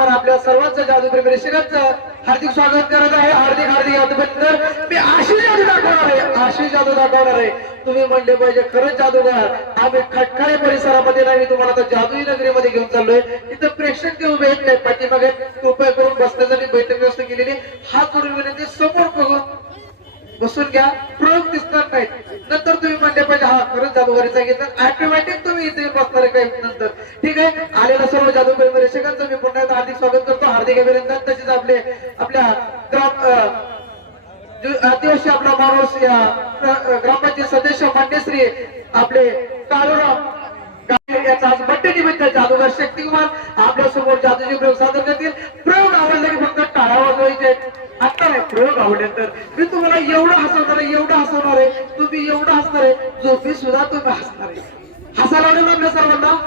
शक्तिकुमार आपल्या सर्वांचं जादूप्रेमी प्रेक्षकांचं हार्दिक स्वागत करत आहे. हार्दिक हार्दिक अभिनंदन. मी अशी जादू दाखवणार आहे, अशी जादू दाखवणार आहे. तुम्ही म्हणले पाहिजे खरंच जादूगार. आम्ही खटकाळे परिसरामध्ये नाही, तुम्हाला आता जादुई नगरीमध्ये घेऊन चाललोय. तिथं प्रेक्षक उभे आहेत, नाही पाठीमागे कृपया करून बसण्यासाठी बैठक व्यवस्था केलेली. हात जोडून विनंती, समोर बघून बसून घ्या. प्रयोग दिसणार नाहीत. नंतर तुम्ही म्हणले पाहिजे हा खरंच जादूगारी सांगितलं, ऑटोमॅटिक तुम्ही इथे बसणार काही नंतर. ठीक आहे. आलेल्या सर्व जादूगारी प्रेक्षकांचं मी पुन्हा एकदा हार्दिक स्वागत करतो, हार्दिक अभिनंदन. तसेच आपल्या आदिवासी आपला माणूस या ग्रामपंचायत सदस्य मान्यश्री आपले काळूराम याचा आज बड्डे निमित्त जादूगार शक्तिकुमार आपल्या समोर जादूचे प्रयोग सादर करतील. प्रयोग आवडले की फक्त टाळ्या वाजवायचे. आता नाही, प्रयोग आवडले तर मी तुम्हाला एवढं हसवणार आहे, एवढं हसवणार आहे, तुम्ही एवढं हसणार आहे, झोपी सुद्धा तुम्ही हसणार आहे. हसायला आवडेल आपल्या सर्वांना.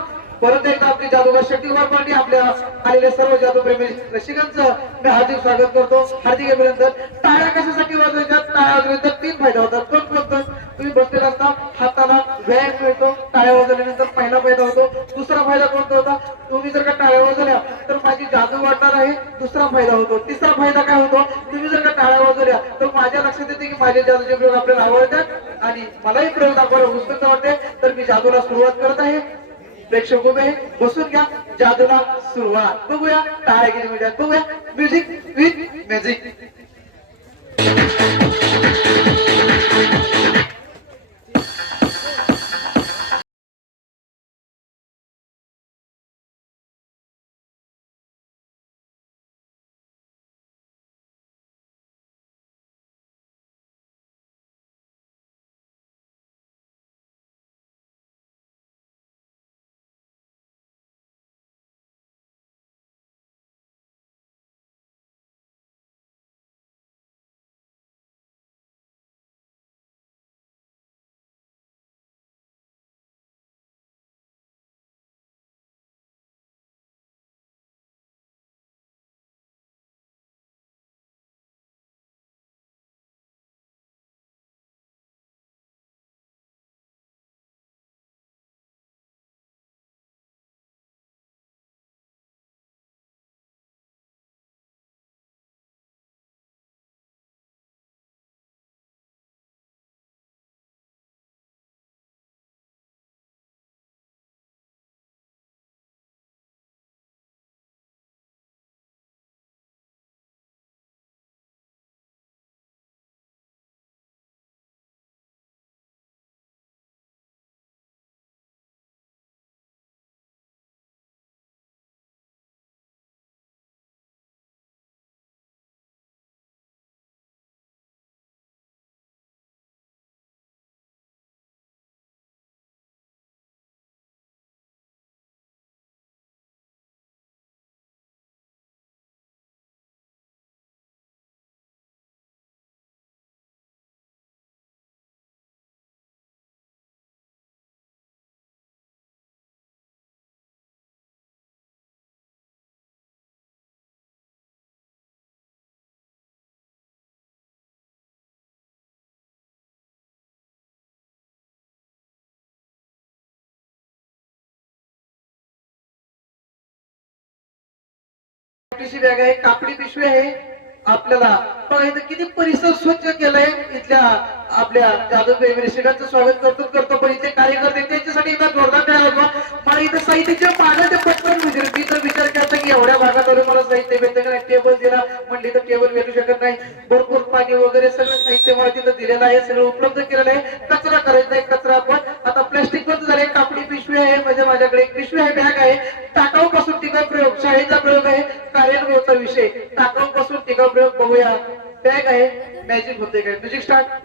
परत एकदा आपली जादूगार शक्तिकुमार पाटील आपल्या आलेल्या सर्व जादूप्रेमी रसिकांचं मी हार्दिक स्वागत करतो, हार्दिक अभिनंदन. टाळ्या कशासाठी वाजवायच्या? टाळ्या वाजवल्यानंतर 3 फायदा होतात. कोणकोणतं? तुम्ही बसलेला असता, हाताला व्यायाम मिळतो. टाळ्या वाजवल्यानंतर पहिला फायदा होतो. दुसरा फायदा कोणता होता? तुम्ही जर का टाळ्या वाजवल्या तर माझी जादू वाढणार आहे, दुसरा फायदा होतो. तिसरा फायदा काय होतो? तुम्ही जर का टाळ्या वाजवल्या तर माझ्या लक्षात येते की माझे जादूचे प्रयोग आपल्याला आवडतात आणि मलाही प्रयोग दाखवायला उत्सुकता वाटते. तर मी जादूला सुरुवात करत आहे. प्रेक्षक उभे बसून घ्या, जादूला सुरुवात बघूया. टाळ्या किती मिळतात बघूया. Music with magic. पिशवी बॅग आहे, कापडी पिशवी आहे. आपल्याला बघा इथं किती परिसर स्वच्छ केलाय. इथल्या आपल्या जादूप्रेमी रसिकांचं स्वागत करतो पण इथे कार्यकर्ते त्यांच्यासाठी एकदा जोरदार टाळ्या वाजवा. मला इथं साहित्याच्या मागाच्या पटकन मी तर विचार करतो की एवढ्या भागात मला साहित्य भेटतं का? टेबल दिला म्हणले तर टेबल भेटू शकत नाही. भरपूर पाणी वगैरे सगळं साहित्य मला तिथं दिलेलं आहे, सगळं उपलब्ध केलेलं आहे. कचरा करायचा नाही, कचरा आपण आता प्लास्टिक बंद झाले. कापडी पिशवी आहे, म्हणजे माझ्याकडे एक पिशवी आहे, बॅग आहे. टाकाऊ पासून टिकाऊ प्रयोग शाळेचा प्रयोग आहे. कार्यान्वयाचा विषय टाकाऊ पासून टिकाऊ प्रयोग बघूया. बॅग आहे, मॅजिक होते काय? Music start.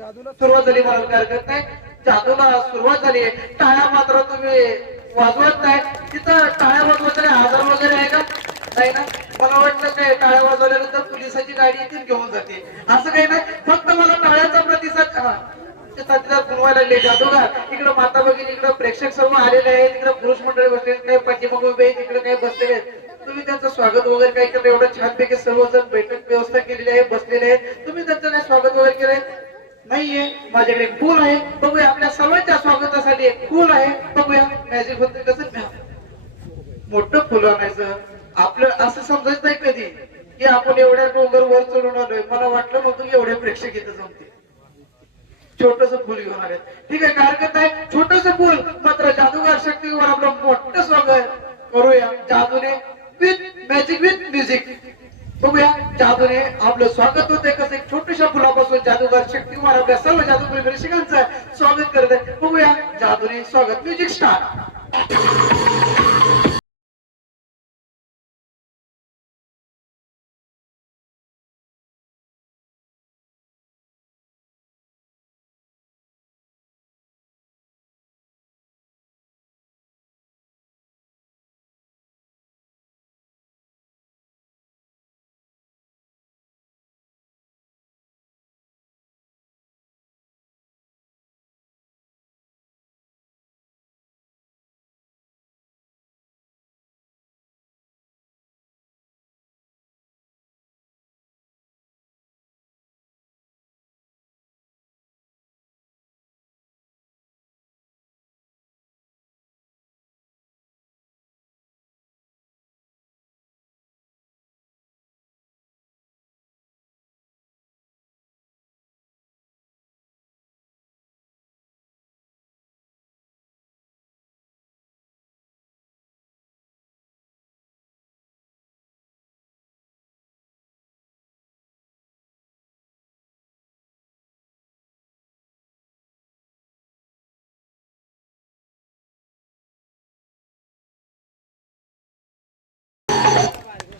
सुरुवात झाली मला काय हरकत नाही. जादूला सुरुवात झाली. टाळ्या मात्र तुम्ही वाजवत नाही. तिथं टाळ्या वाजवत आजार वगैरे आहे का? नाही ना. मला वाटलं काय टाळ्या वाजवल्यानंतर पोलिसाची गाडी येतील घेऊन जाते असं काही नाही. फक्त मला टाळ्याचा प्रतिसाद साथीदार बनवायला लागले. जादूगार इकडे माता भगिनी इकडे प्रेक्षक सर्व आलेले आहेत. तिकडे पुरुष मंडळी बसले काही पाठीमागे उभे आहेत तिकडे काही बसलेले आहेत. तुम्ही त्यांचं स्वागत वगैरे काय केलं एवढं छानपैकी सर्वजण बैठक व्यवस्था केलेली आहे बसलेले आहेत. तुम्ही त्यांचं नाही स्वागत वगैरे केलंय नाहीये. माझ्याकडे एक फूल आहे बघूया. आपल्या सर्वांच्या स्वागतासाठी एक फूल आहे बघूया. मॅजिक होते कसं मोठं फुल आणायचं. आपलं असं समजायचं नाही कधी की आपण एवढ्या डोंगर वर चढून आलोय. मला वाटलं मग तुम्ही एवढे प्रेक्षक इथं जमते. छोटस फुल घेऊन आले. ठीक आहे काय हरकत नाही. छोटस फुल मात्र जादूगार शक्तीवर आपलं मोठं स्वागत करूया. जादूने विथ मॅजिक विथ म्युझिक बघूया. जादूने आपलं स्वागत होते कसं एक छोट्याशा फुलापासून जादूगार शक्तीवर आपल्या सर्व जादूगार प्रेक्षकांचं स्वागत करत आहे. बघूया जादूने स्वागत. Music start.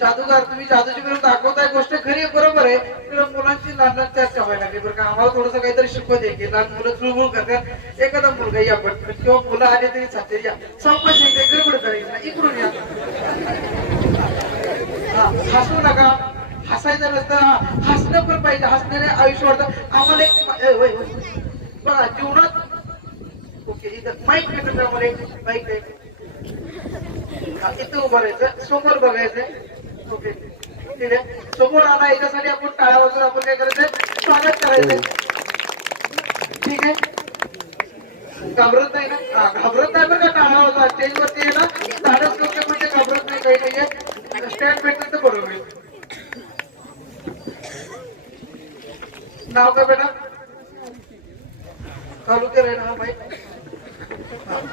जादूगार तुम्ही जादूची विरोध दाखवताय गोष्ट खरी आहे बरोबर आहे. तर मुलांची लहान लहान चर्चा व्हायला लागली बरं का. आम्हाला थोडस काहीतरी शिकवत आहे की लहान मुलं चुळबुळ करतात. एखादा मुलगा या पटकन किंवा मुलं आले तरी चालते या संपत येते गडबड करायची इकडून या. हसू नका. हसायचं नसतं. हसणं पण पाहिजे. हसण्याने आयुष्य वाढतं. आम्हाला एक बघा जीवनात ओके इथं माईक भेटत आम्हाला एक माईक आहे. इथं उभं राहायचं समोर बघायचंय. ओके ठीक आहे. समोर आला याच्यासाठी आपण टाळ्या वाजून आपण काय करायचंय स्वागत करायचंय. ठीक आहे. घाबरत नाही ना. घाबरत नाही बरं का. टाळ्या वाजवा स्टेजवरती आहे ना धाडस करते म्हणजे घाबरत नाही काही नाहीये. स्टँड भेटलं तर बरोबर. नाव काय बेटा चालू केलंय ना माईक.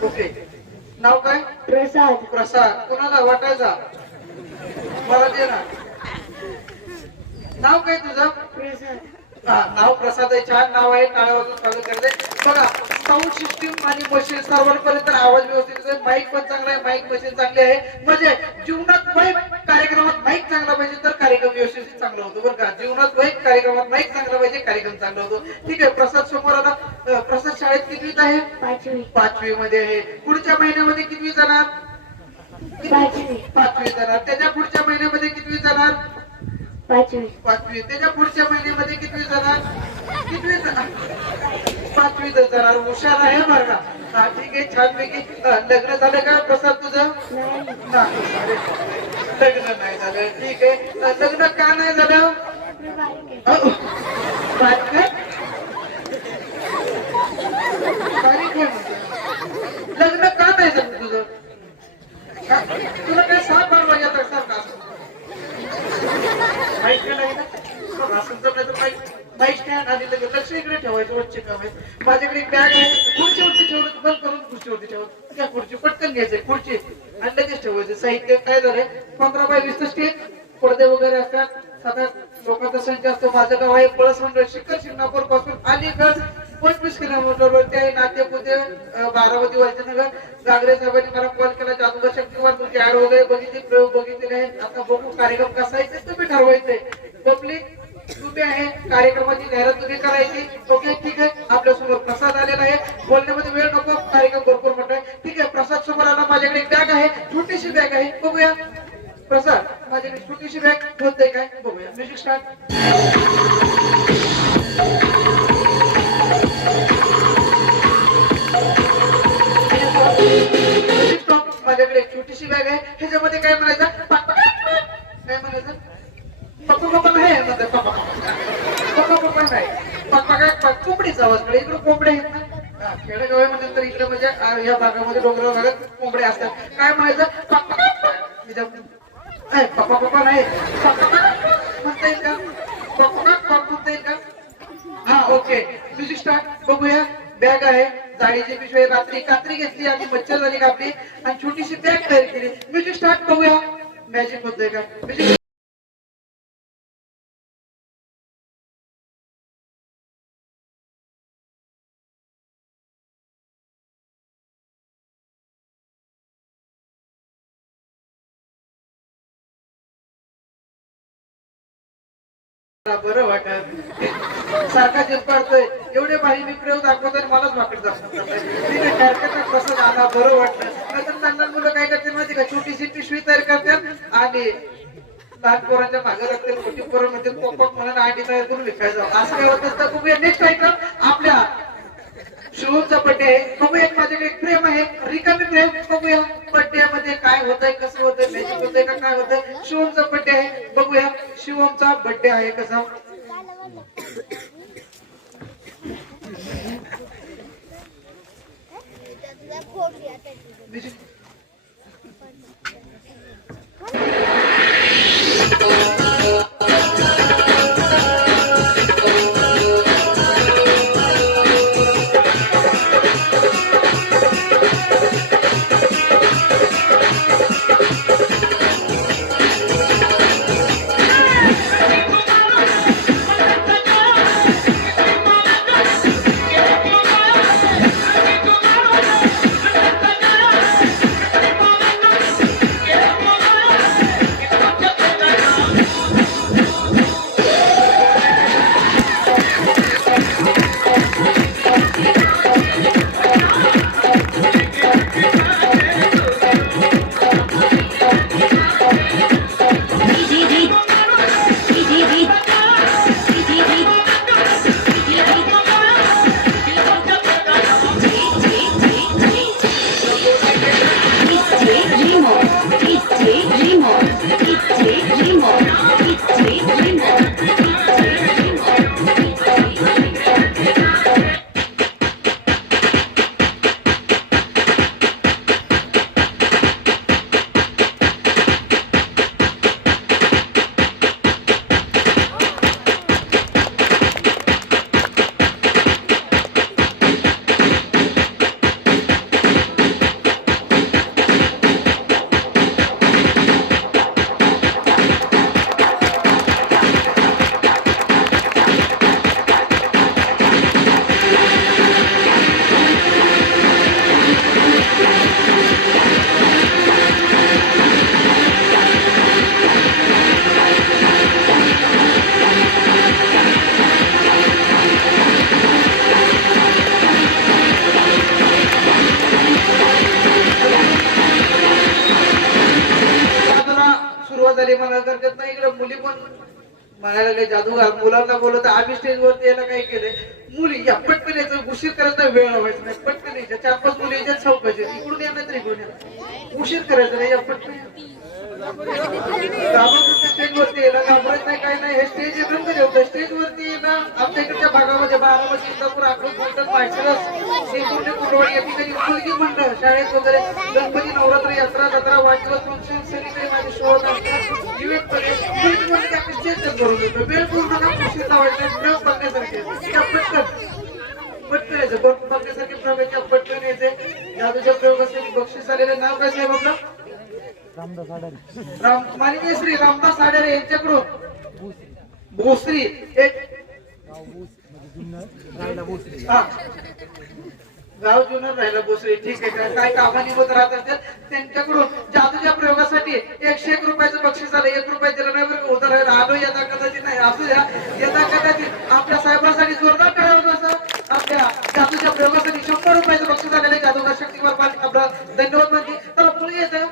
ओके नाव काय? प्रसाद. प्रसाद. कोणाला वाटायचा मला दे ना. नाव काय तुझं? प्रसाद. नाव प्रसाद आहे. छान नाव आहे. टाळ्या वाजून स्वागत करते. बघा साऊंड सिस्टीम आणि मशीन सर्वांपर्यंत आवाज व्यवस्थित आहे. माईक पण चांगला आहे. माईक मशीन चांगली आहे. म्हणजे जीवनात माईक कार्यक्रमात माईक चांगला पाहिजे तर कार्यक्रम व्यवस्थित चांगला होतो बरं का. जीवनात माईक कार्यक्रमात माईक चांगला पाहिजे कार्यक्रम चांगला होतो. ठीक आहे. प्रसाद समोर आला. प्रसाद शाळेत कितवीत आहे? 5वी. 5वी मध्ये आहे. पुढच्या महिन्यामध्ये कितवी जाणार? 5वी. 5वी जाणार. त्याच्या पुढच्या महिन्यामध्ये कितवी जाणार? 5वी. 5वी. त्याच्या पुढच्या महिन्यामध्ये कितवी जाणार? कितवी जाणार? 5वी जाणार. हुशार आहे बरं का. हा ठीक आहे. छानपैकी लग्न झालं का प्रसाद तुझं? नाही. लग्न नाही झालं. ठीक आहे. लग्न का नाही झालं? बारीक आहे? बारीक आहे म्हणतो. लग्न का नाही झालं तुझं? तुला काय साप बनवा येतात सारखा माईक नाही ना असं जमलं तर माईक स्टँड आणि लक्ष इकडे ठेवायचं. वरचे ठेवायचं. माझ्याकडे एक बॅग आहे. खुर्चीवरती ठेवलं बंद करून खुर्चीवरती ठेवत. त्या खुर्ची पटकन घ्यायचंय खुर्ची आणि लगेच ठेवायचं. साहित्य काय झालंय 15x20 स्टेज पडदे वगैरे असतात. 7-8 लोकांचा संख्या असतो. माझं गाव आहे पळस मंडळ शिखर शिंगणापूर पासून अलीगड 25 किलोमीटरवरती आहे. नाट्यपुते बारामती वालचंदनगर. गागरे साहेबांनी मला कॉल केला. जादूगार शक्तीवर तुमची ऍड वगैरे बघितली प्रयोग बघितलेले आहेत. आता बघू कार्यक्रम कसा आहे ते तुम्ही ठरवायचंय. पब्लिक तुम्ही आहे कार्यक्रमाची जाहिरात तुम्ही करायची. ओके ठीक आहे. आपल्या समोर प्रसाद आलेला आहे. बोलण्यामध्ये वेळ नको, कार्यक्रम भरपूर मोठा आहे. ठीक आहे. प्रसाद समोर आला. माझ्याकडे एक बॅग आहे, छोटीशी बॅग आहे, बघूया. प्रसाद माझ्याकडे छोटीशी बॅग होते काय बघूया. Music start. माझ्याकडे एक छोटीशी बॅग आहे. ह्याच्यामध्ये काय म्हणायचं? काय म्हणायचं? पप्पा पप्पा नाही म्हणतात. पप्पा पप्पा पप्पा नाही. पप्पा काय कोंबडीचा आवाज कडे. इकडे कोंबडे आहेत ना, खेडेगाव आहे म्हणजे तर इकडे म्हणजे या भागामध्ये डोंगराळ भागात कोंबडे असतात. काय म्हणायचं? पप्पा पप्पा नाही. म्हणता येईल का? पप्पा म्हणता येईल का? हा ओके. Music start. बघूया. बॅग आहे, जाळीची पिशवी, रात्री कात्री घेतली आणि मच्छरदाणी कापली आणि छोटीशी बॅग तयार केली. Music start. बघूया मॅजिक होतंय का. म्युझिक बरं वाटत सारखा जीव काढतोय. एवढे भारी मी प्रयोग दाखवतोय मलाच वाकड दाखवतात. कसं झाला बरं वाटलं. नंतर त्यांना मुलं काय करते माहिती का? छोटीशी पिशवी तयार करतात आणि लहान पोरांच्या मागे लागते. मोठी पोरं म्हणते पॉपअप म्हणून आयडी तयार करून विकायचं. असं काय होत असतं. बघूया नेक्स्ट आयटम आपल्या शिवमचा बर्थडे आहे. बघूया. एक माझ्याकडे एक फ्रेम आहे, रिकामी फ्रेम. बघूया बर्थडे मध्ये काय होतंय, कसं होतंय, मॅजिक होतंय का काय होतंय. शिवमचा बर्थडे आहे. बघूया शिवमचा बर्थडे आहे कसा. मला करत नाही. इकडे मुली पण म्हणायला लागले जादूगार. मुलांना बोलत आम्ही स्टेज वरती यायला काय केलंय, मुली या पटकन यायचं. उशीर करायचा वेळ लावायचा नाही. पटकन यायच्या. 4-5 मुली यायच्या चौकाशी. इकडून या नाही तर इकडून या. उशीर करायचा नाही. या पटकन स्टेज वरती यायला घाबरत नाही काय नाही. हे स्टेज रंग ठेवतं. स्टेज वरती ना आमच्या इकडच्या भागामध्ये बारामती, इंदापूर, अकलूज, फलटण, माळशिरस, श्रीगोंदा, कुंडवाडी या ठिकाणी मुलगी मंडळ शाळेत वगैरे गणपती, नवरात्र, यात्रा, जत्रा, वाढदिवस फंक्शन, सेलिब्रेट, शो इव्हेंट मुलगी म्हणजे आपण स्टेज करून देतो. वेळ पूर्ण उशीर लावायचा. प्रयोग बघण्यासारखे पटकन यायचं. बघण्यासारखे प्रयोगाच्या पटकन यायचे. जादूच्या प्रयोगासाठी बक्षीस आलेले नाव काय साहेब आपलं? माननीय श्री रामदास आढारे यांच्याकडून भोसरी एक गाव जुनं राहिलं भोसरी, ठीक आहे. काय कामानिमित्त राहत असतील त्यांच्याकडून जादूच्या प्रयोगासाठी 101 रुपयाचं बक्षीस आलं. 1 रुपया दिलं नाही बरं का, उतर राहिलं. आलो यदा कदाचित नाही, असू द्या. यदा कदाचित आपल्या साहेबांसाठी जोरदार करावं असं आपल्या जादूच्या प्रयोगासाठी 100 रुपयाचं बक्षीस आलेलं आहे. जादूगार शक्तिमान पाटील आपलं धन्यवाद म्हणजे. तर मुलगी येते,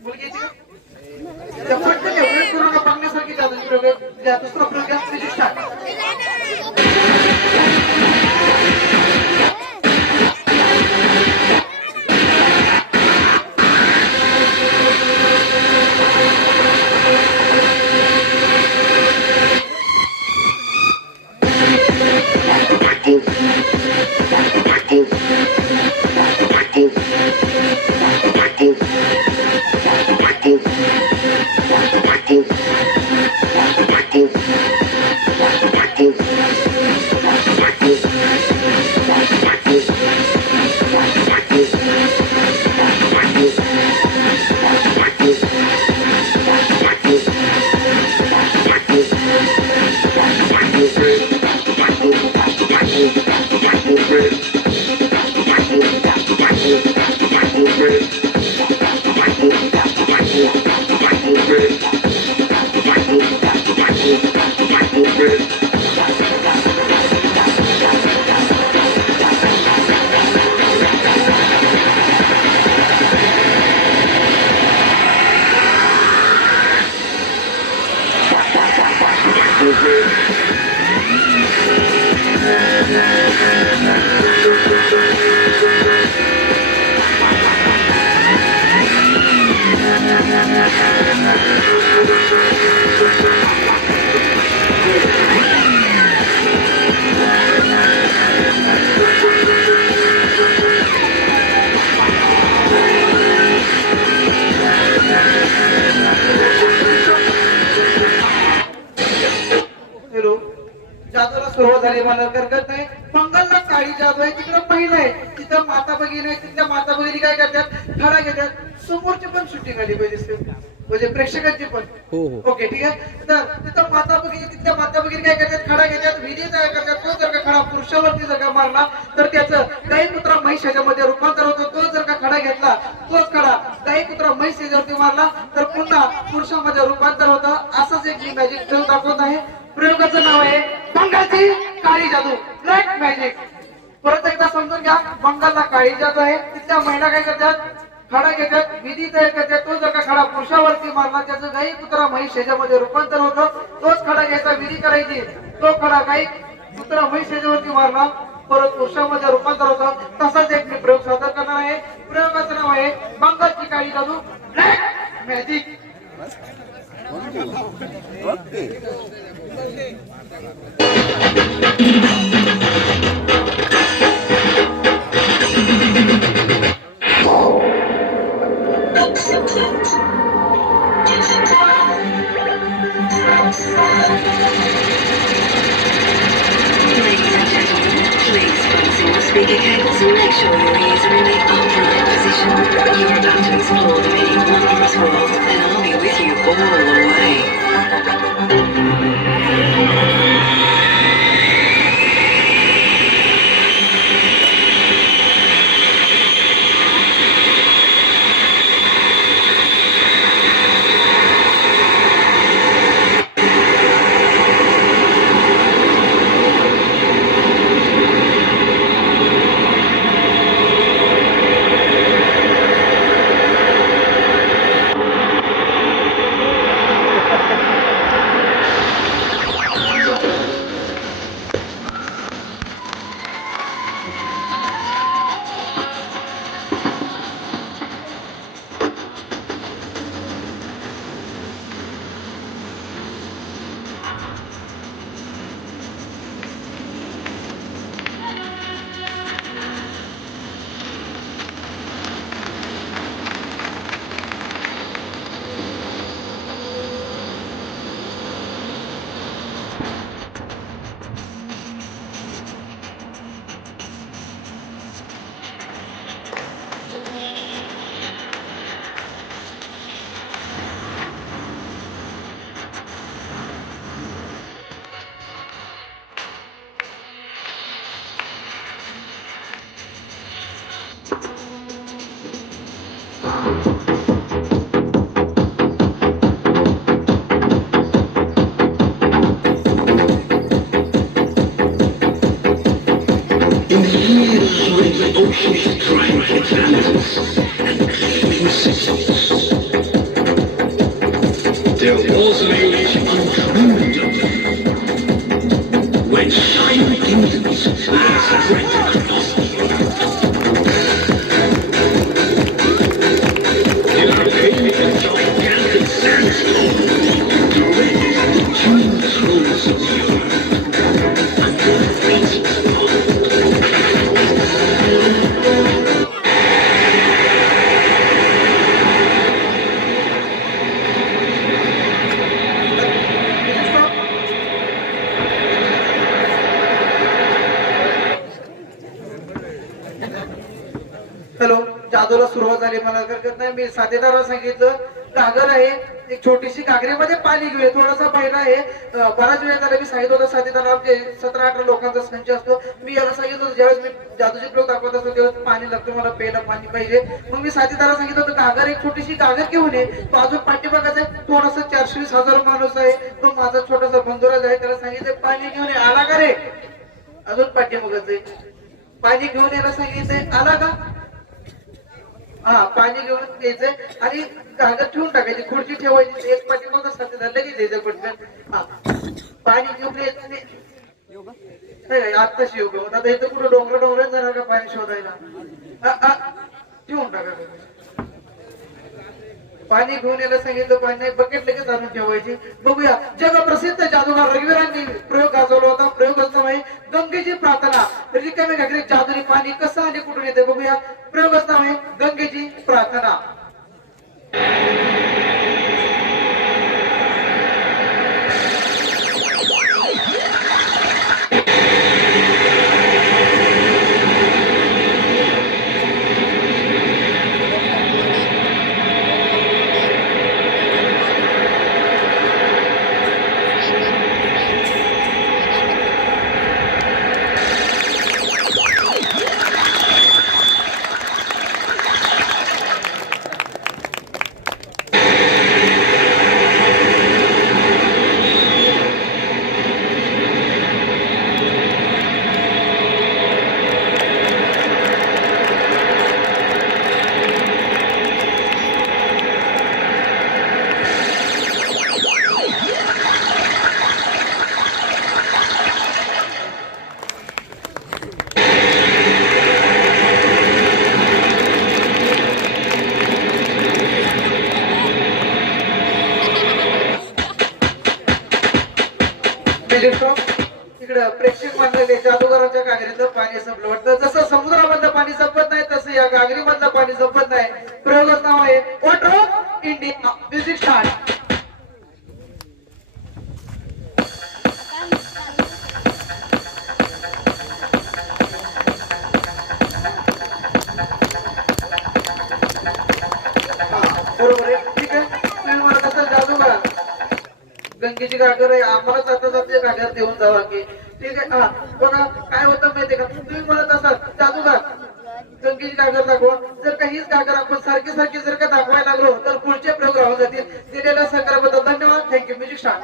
मुलगी येते त्या पटकन वेळ करू नका. बघण्यासारखी जादूची प्रयोग, दुसरा प्रयोग घ्या, त्याची स्टार्ट. जादूला सुरुवात झाली मला हरकत नाही. मंगलला काळी जादू आहे, तिकडे महिला आहे, तिथं माता भगिनी आहे. तिथल्या माता भगिनी काय करतात, खडा घेतात. समोरची पण शूटिंग आली पाहिजे, म्हणजे प्रेक्षकांची पण. ओके ठीक आहे. तर तिथं माता भगिनी, तिथल्या माता भगिनी काय करतात, खडा घेतात, विधी तयार करतात. तो जर का खडा पुरुषावरती जर का मारला तर त्याचं गाई कुत्रा म्हैस ह्याच्यामध्ये रूपांतर होतं. तो जर का खडा घेतला, तोच खडा गाई कुत्रा म्हैस ह्याच्यावरती मारला तर पुन्हा पुरुषामध्ये रूपांतर होतं. असंच एक मी मॅजिक खेळ दाखवत आहे. प्रयोगाचं नाव आहे बंगालची काळी जादू, ब्लॅक मॅजिक. परत एकदा समजून घ्या. बंगालला काळी जादू आहे, तिथल्या महिला काय करतात, खडा घेतात, विधी तयार करतात. तो जर का खडा पुरुषावरती मारला, त्याचं गाई कुत्रा म्हैस ह्याच्यामध्ये रूपांतर होतं. तोच खडा घ्यायचा, विधी करायची. तो खडा गाई कुत्रा म्हैस ह्याच्यावरती मारला, परत पुरुषामध्ये रूपांतर होतं. तसाच एक मी प्रयोग सादर करणार आहे. प्रयोगाचं नाव आहे बंगालची काळी जादू, black magic. Speaker cables and make sure your ears are in the upright position. You are about to explore the many wondrous world, and I'll be with you all the way. In the years when the oceans drank its answers and gleaming signals, there was an age untrammeled when shining kingdoms were spread across the earth. In archaic and gigantic sandstone, the raised tomb thrones of the earth, until the faces hello, जादूला सुरुवात झाली. मला हरकत नाही. मी साथीदाराला सांगितलं कागर आहे, एक छोटीशी कागरीमध्ये पाणी घेऊया, थोडासा पहिला आहे. बराच वेळ झाला मी सांगितलं होतं साथीदाराला, आमचे 17-18 लोकांचा संच असतो. मी याला सांगितलं होतं ज्यावेळेस मी जादूचे प्रयोग दाखवत असतो त्यावेळेस पाणी लागतं, मला प्यायला पाणी पाहिजे. मग मी साथीदाराला सांगितलं होतं कागर, एक छोटीशी कागर घेऊन ये. तो अजून पाठीमागाचा आहे, थोडासा 420,000 माणूस आहे, तो माझा छोटासा बंधुराज आहे. त्याला सांगितलं पाणी घेऊन ये. आला का रे? अजून पाठीमागाच आहे. पाणी घेऊन यायला सांगितलंय, आला का? हा, पाणी घेऊन द्यायचंय आणि कागद ठेवून टाकायची, खुर्ची ठेवायची, एक पाठी मग साथीदार लगेच द्यायचं पटकन. हा, पाणी घेऊन यायचं आत्ताशी योग होत. आता इथं कुठं डोंगर जाणार का पाणी शोधायला? ठेवून टाका. पाणी घेऊन यायला सांगितलं, पाणी बकेट लगेच आणून ठेवायची. बघूया, जगप्रसिद्ध जादूगार रघुवीरांनी प्रयोग गाजवला होता. प्रयोग असतो आहे गंगेची प्रार्थना. रिकाम्या घागरीत जादूने पाणी कसं आणि कुठून येते बघूया. प्रयोग असतो आहे गंगेची प्रार्थना. इकडं प्रेक्षक मंडळी जादूगारांच्या कागरीतलं पाणी संपलं वाटतं. जसं समुद्रामधलं पाणी संपत नाही तसं या कागरीमधलं पाणी संपत नाही. प्रयोगाचं नाव आहे water of India. Music start. बरोबर आहे, ठीक आहे. तुम्ही म्हणत असाल जादूगार गंगेची घागर आहे, आम्हाला जाता जाता घागर देऊन जावा की. ठीक आहे. हा, बघा काय होतं माहितीये का, तुम्ही म्हणत असाल जादूगार गंगेची घागर दाखवा. जर का हीच घागर आपण सारखी सारखी जर का दाखवायला लागलो तर पुढचे प्रयोग राहून जातील. दिलेल्या सहकार्याबद्दल धन्यवाद. थँक्यू. Music start.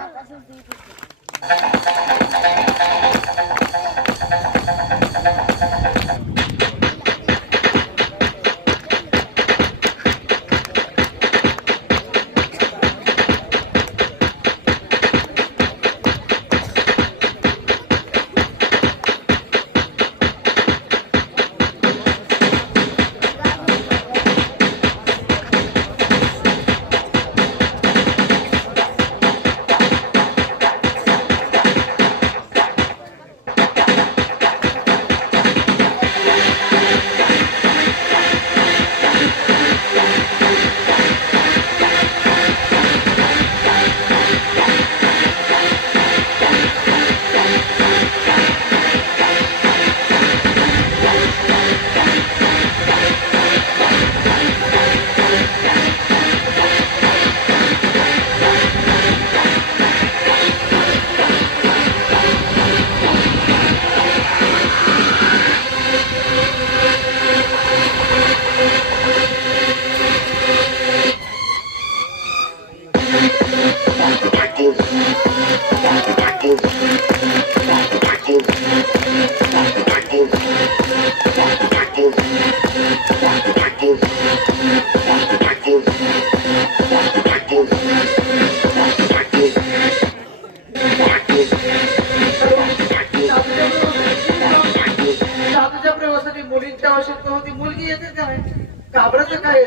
जादूच्या प्रयोगासाठी मुलींची आवश्यकता होती. मुलगी येते का नाही? घाबरायचं काय?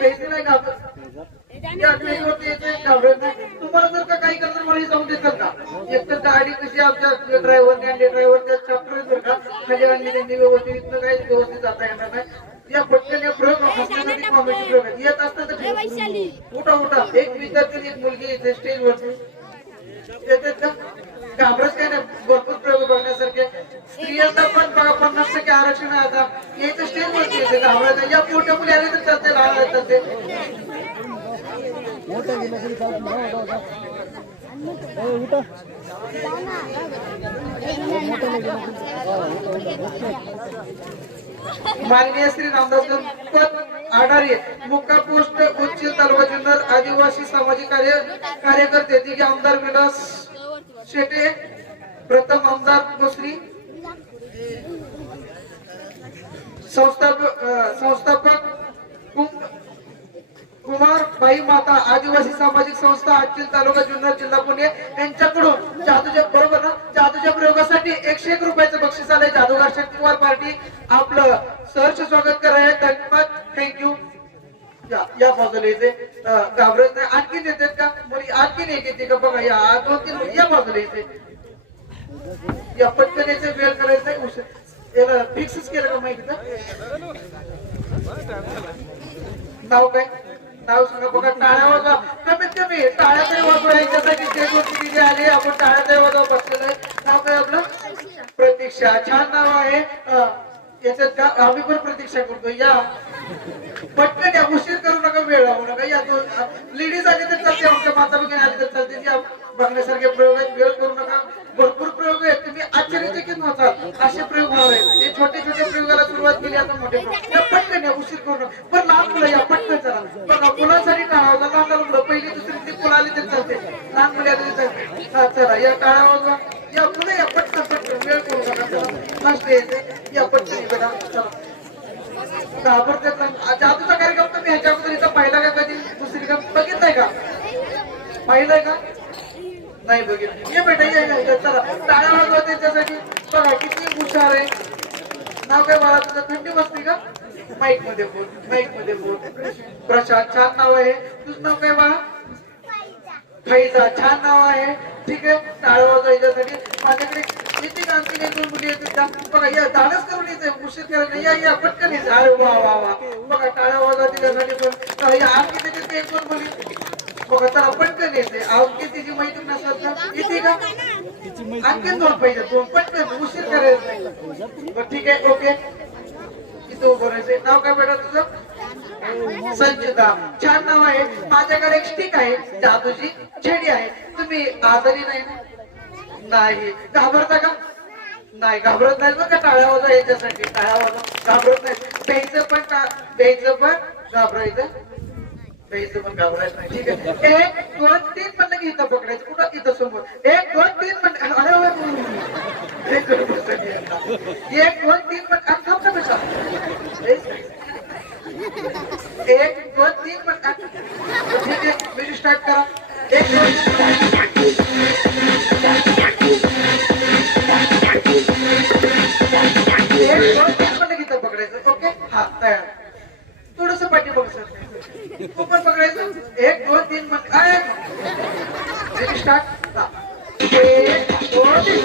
पैसे नाही घाबरत. या ट्रेनवरती येते, घाबरत नाही. तुम्हाला जर का काही करता मला जाऊन देतात का? एकतर गाडी कशी आमच्या ड्रायव्हरने आणली, ड्रायव्हर त्या चॅप्टर जर का खाली आणली त्यांनी व्यवस्थित, इथनं काही व्यवस्थित जाता येणार नाही. या पटकन या प्रयोग हसण्यासाठी कॉमेडी प्रयोग आहेत. येत असतात तर उठा उठा. एक विद्यार्थी एक मुलगी येते स्टेजवरती येतात का? घाबरत काय नाही. भरपूर प्रयोग बघण्यासारखे. स्त्रियांना पण बघा 50% आरक्षण आहे आता. यायचं स्टेजवरती येते, घाबरायचं. या मोठ्या मुली आले तर चालते, लहान आले तर ते माननीय श्री रामदास गणपत आढारे मुक्का पोस्ट उच्चिल तालुका जुन्नर आदिवासी सामाजिक कार्यकर्ते तिघे आमदार विलास शेटे प्रथम आमदार बसरी संस्थापक कुमार भाई माता आदिवासी सामाजिक संस्था आचिल तालुका जुन्नर जिल्हा पुणे यांच्याकडून जादूच्या बरोबर ना जादूच्या प्रयोगासाठी 101 रुपयाचं बक्षीस आलंय. जादूगार शक्तिवार पार्टी आपलं सहर्ष स्वागत करायला धन्यवाद. थँक्यू. या बाजूला येते घाबरत नाही. आणखीन येतात का मुली? आणखीन एक येते का? बघा या 2-3 या बाजूला येते. या पटकन याचे वेळ करायचं याला फिक्सच केलं का माहिती? नाव काय? नाव सांगा. बघा टाळ्या वाजवा. कमीत कमी टाळ्या तरी वाजवा. यांच्यासाठी स्टेजवरती जे आले आपण टाळ्या तरी वाजवा बसलेलं आहे. नाव काय आपलं? प्रतीक्षा. छान नाव आहे. याच्यात का आम्ही पण प्रतीक्षा करतो. या पटकन या. उशीर करू नका, वेळ लावू नका. या 2 लेडीज आली तर चालते, आमच्या माता भगिनी आली तर चालते. या बघण्यासारखे प्रयोग आहेत. वेळ करू नका. भरपूर प्रयोग आहेत. तुम्ही आश्चर्यचकित व्हाल असे प्रयोग होणार आहेत. हे छोटे छोटे प्रयोगाला सुरुवात केली, आता मोठे प्रयोग. या पटकन या. उशीर करू नका. पण लहान मुलं या पटकन चला. बघा मुलांसाठी टाळा वाजवा. लहान मुलं पहिली दुसरी ती मुलं आली तर चालते, लहान मुले आली तर चालते. हा चला या टाळा वाजवा. या पुढे या पटकन पटकन. वेळ करू नका. चला फास्ट यायचे. या पटकन बेटा चला. घाबरतात. जादूचा कार्यक्रम तुम्ही ह्याच्या अगोदर इथं पाहिला का कधी? दुसरी का बघितलाय का? पाहिलंय का? नाही बघितलं. ये बेटा ये. चला टाळ्या वाजवा त्याच्यासाठी. बघा किती हुशार आहे. नाव काय बाळा तुझं? थंडी बसते का? माईक मध्ये बोल, माईक मध्ये बोल. प्रशांत. छान नाव आहे. तुझं नाव काय बाळा? फैजा. छान नाव आहे. ठीक आहे. टाळ्या वाजवा याच्यासाठी. माझ्याकडे किती आणखी 1-2 मुली येतात. बघा या डान्स करून येते. उशीर केला नाही. या पटकन येते. अरे वा वा वा. बघा टाळ्या वाजवा तिच्यासाठी पण. या आणखी त्याच्यात 1-2 मुली बघा चला पटकन येते. आणखी तिची माहिती नसेल तर येते का? आणखीन 2 पाहिजे. 2 पटकन. उशीर करायचं नाही. ठीक आहे. ओके. इथं उभं राहायचं. नाव काय बेटा तुझं? संचिता. छान नाव आहे. माझ्याकडे एक स्टिक आहे, जादूची छेडी आहे. तुम्ही आजारी नाही ना? नाही. घाबरता का? नाही घाबरत नाही. बघा टाळ्या वाजवा याच्यासाठी. टाळ्या वाजवा. घाबरत नाही. प्यायचं पण का? प्यायचं पण घाबरायचं. प्यायचं पण घाबरायचं नाही. ठीक आहे. 1 2 3 म्हणलं की इथं पकडायचं. कुठं? इथं समोर. 1 2 3 म्हणलं. अरे 1 2 3 म्हणलं. थांब ना बेटा. 1 2 3 म्हणलं. ठीक आहे. म्युझिक स्टार्ट करा. 1 2 म्हणलं की इथं पकडायचं. ओके. हा तयार. थोडस पाठी बघ सर. तू पण पकडायचं. 1 2 3 म्युझिक स्टार्ट. 1 2 3.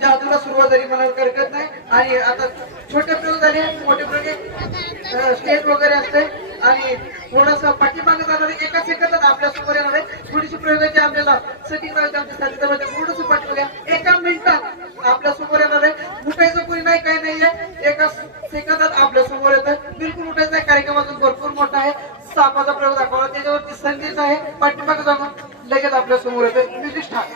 जादूला सुरुवात झाली म्हणायला हरकत नाही. आणि आता छोटे प्रयोग झाले, मोठे प्रयोग स्टेज वगैरे असते. आणि थोडासा पाठीमागे जाणार. एका सेकंदात आपल्या समोर येणार आहे. थोडीशी प्रयोगाची आपल्याला सेटिंग करायची. आमच्या साथीदाराच्या थोडंसं पाठीमागे 1 मिनिटात आपल्या समोर येणार आहे. उठायचं कोणी नाही, काही नाहीये. एका सेकंदात आपल्या समोर येतं. बिलकुल उठायचं आहे. कार्यक्रम अजून भरपूर मोठा आहे. सापाचा प्रयोग दाखवला. त्याच्यावरती संदेश आहे. पाठीमागे जाऊन लगेच आपल्या समोर येतं. Music start.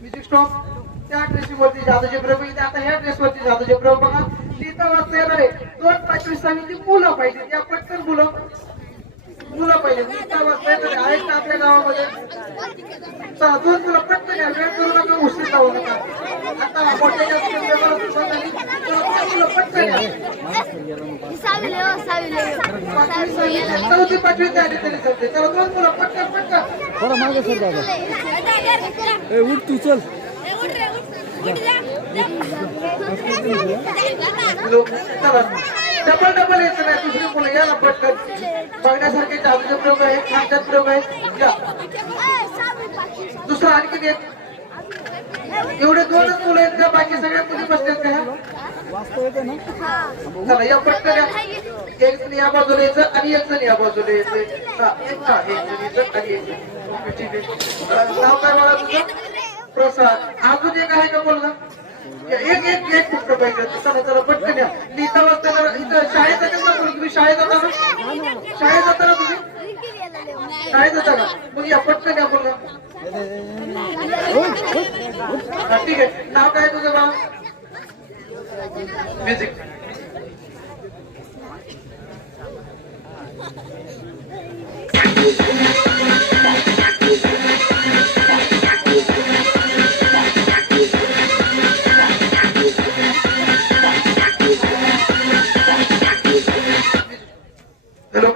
Music stop. त्या ड्रेसवरती जादूचे प्रयोग इथे आता ह्या ड्रेसवरती जादूचे प्रयोग बघा. लिहिता वाचता येणार आहे. 2 5 ती मुलं पाहिजे. त्या पटकन मुलं पाहिजे. लिहिता वाचता येणार आहेत का आपल्या गावामध्ये? चला 2 मुलं पटकन या. वेळ करू नका, उशीर लावू नका. आता मोठ्या जास्त व्यवहार सुरुवात झाली. 2 मुलं पटकन या. 4थी 5वी आली तरी चालते. चला 2 मुलं पटकन. थोडा मागे सर दादा. ए उठ तू चल. चला डबल यायचं नाही. दुसरी मुलं या ना पटकन. बघण्यासारखे जादूचे प्रयोग आहेत, छान प्रयोग आहेत. या दुसरं आणखी एक. एवढे 2च मुलं आहेत का? बाकी सगळ्या मुली बसल्यात का? वाचता येते ना? चला या पटकन या. एक जण या बाजूला यायचं आणि एक जण या बाजूला यायचं. एक जण यायचं आणि एक जण. ठीक आहे. नाव काय मला तुझं? प्रसाद. अजून एक आहे का बोलगा? एक फक्त पाहिजे. चला पटकन या. लिहिता वाजता इथं शाळेत जाता का? तुम्ही शाळेत जाता ना? शाळेत जाता ना तुम्ही? शाळेत जाता का? मग या पटकन या बोलगा. ठीक आहे. नाव काय तुझं बा? म्युझिक. हॅलो.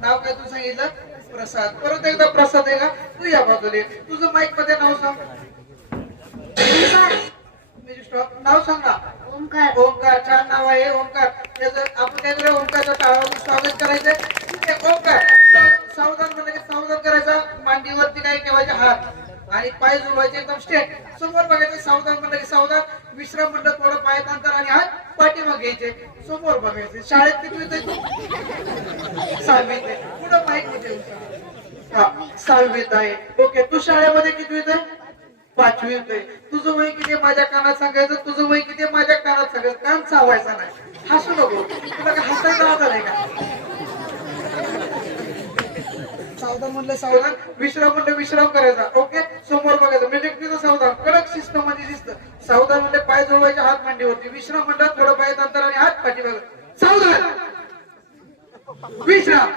नाव काय तू सांगितलं? प्रसाद. परत एकदा प्रसाद आहे का? तू या बाजूला. तुझं माईक मध्ये नाव सांग. नाव सांग ना. ओंकार. ओंकार. छान नाव आहे ओंकार. त्याचं आपण काय करूया? ओंकारचं टाळावर स्वागत करायचंय. ओंकार. सावधान म्हणलं की सावधान करायचा. मांडीवरती काय ठेवायचे? हात. आणि पाय जोडायचे एकदम स्ट्रेट. समोर बघायचं. सावधान म्हणलं की सावधान. विश्राम म्हणलं थोडं पायात अंतर आणि हात पाठीमागे घ्यायचे. समोर बघायचे. शाळेत किती येते? 6वीत आहे. पुढं माईक मध्ये 6वीत आहे. ओके. तू शाळेमध्ये किती येते? 5वी येते. तुझं वय किती? माझ्या कानात सांगायचं. तुझं वय किती? माझ्या कानात सांगायचं. कान चावायचा नाही. हसू नको. तुला का हसायचं आजार आहे का? सावधान म्हणलं सावधान. विश्राम म्हणलं विश्राम करायचा. ओके. समोर बघायचं. मिलिटरीचं सावधान. कडक शिस्त मध्ये शिस्त. सावधान म्हणले पाय जोडवायचे, हात मांडीवरती. विश्राम म्हणलं थोडं पायात अंतर आणि हात पाठीमागे. सावधान. विश्राम.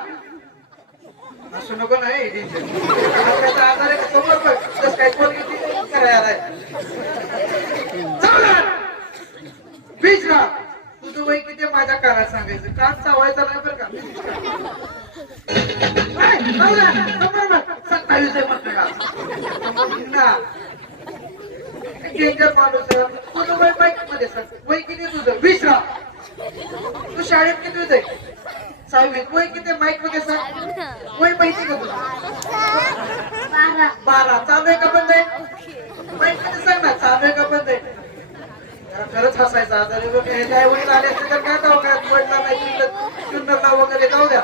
असू नको नाही. त्याचा आधार आहे. समोर बघ. जस काय कोण किती करायला. सावधान. विश्राम. तुझं वय किती? माझ्या कानात सांगायचं. कान चावायचा नाही बरं का? 27 आहे म्हटलं का? डेंजर माणूस. तुझं वय बाईक मध्ये सांग. वय किती तुझं? विश्राम. तू शाळेत किती होते? 6वीत. वय किती? माईक मध्ये सांग. वय माहिती का तुला? 12. चालू आहे का बंद आहे? माईक मध्ये सांग ना. चालू आहे का बंद आहे? खरंच हसायचा. काय वडील आले असते तर काय दवाखान्यात पडला नाही. चुन्नरला वगैरे जाऊ द्या.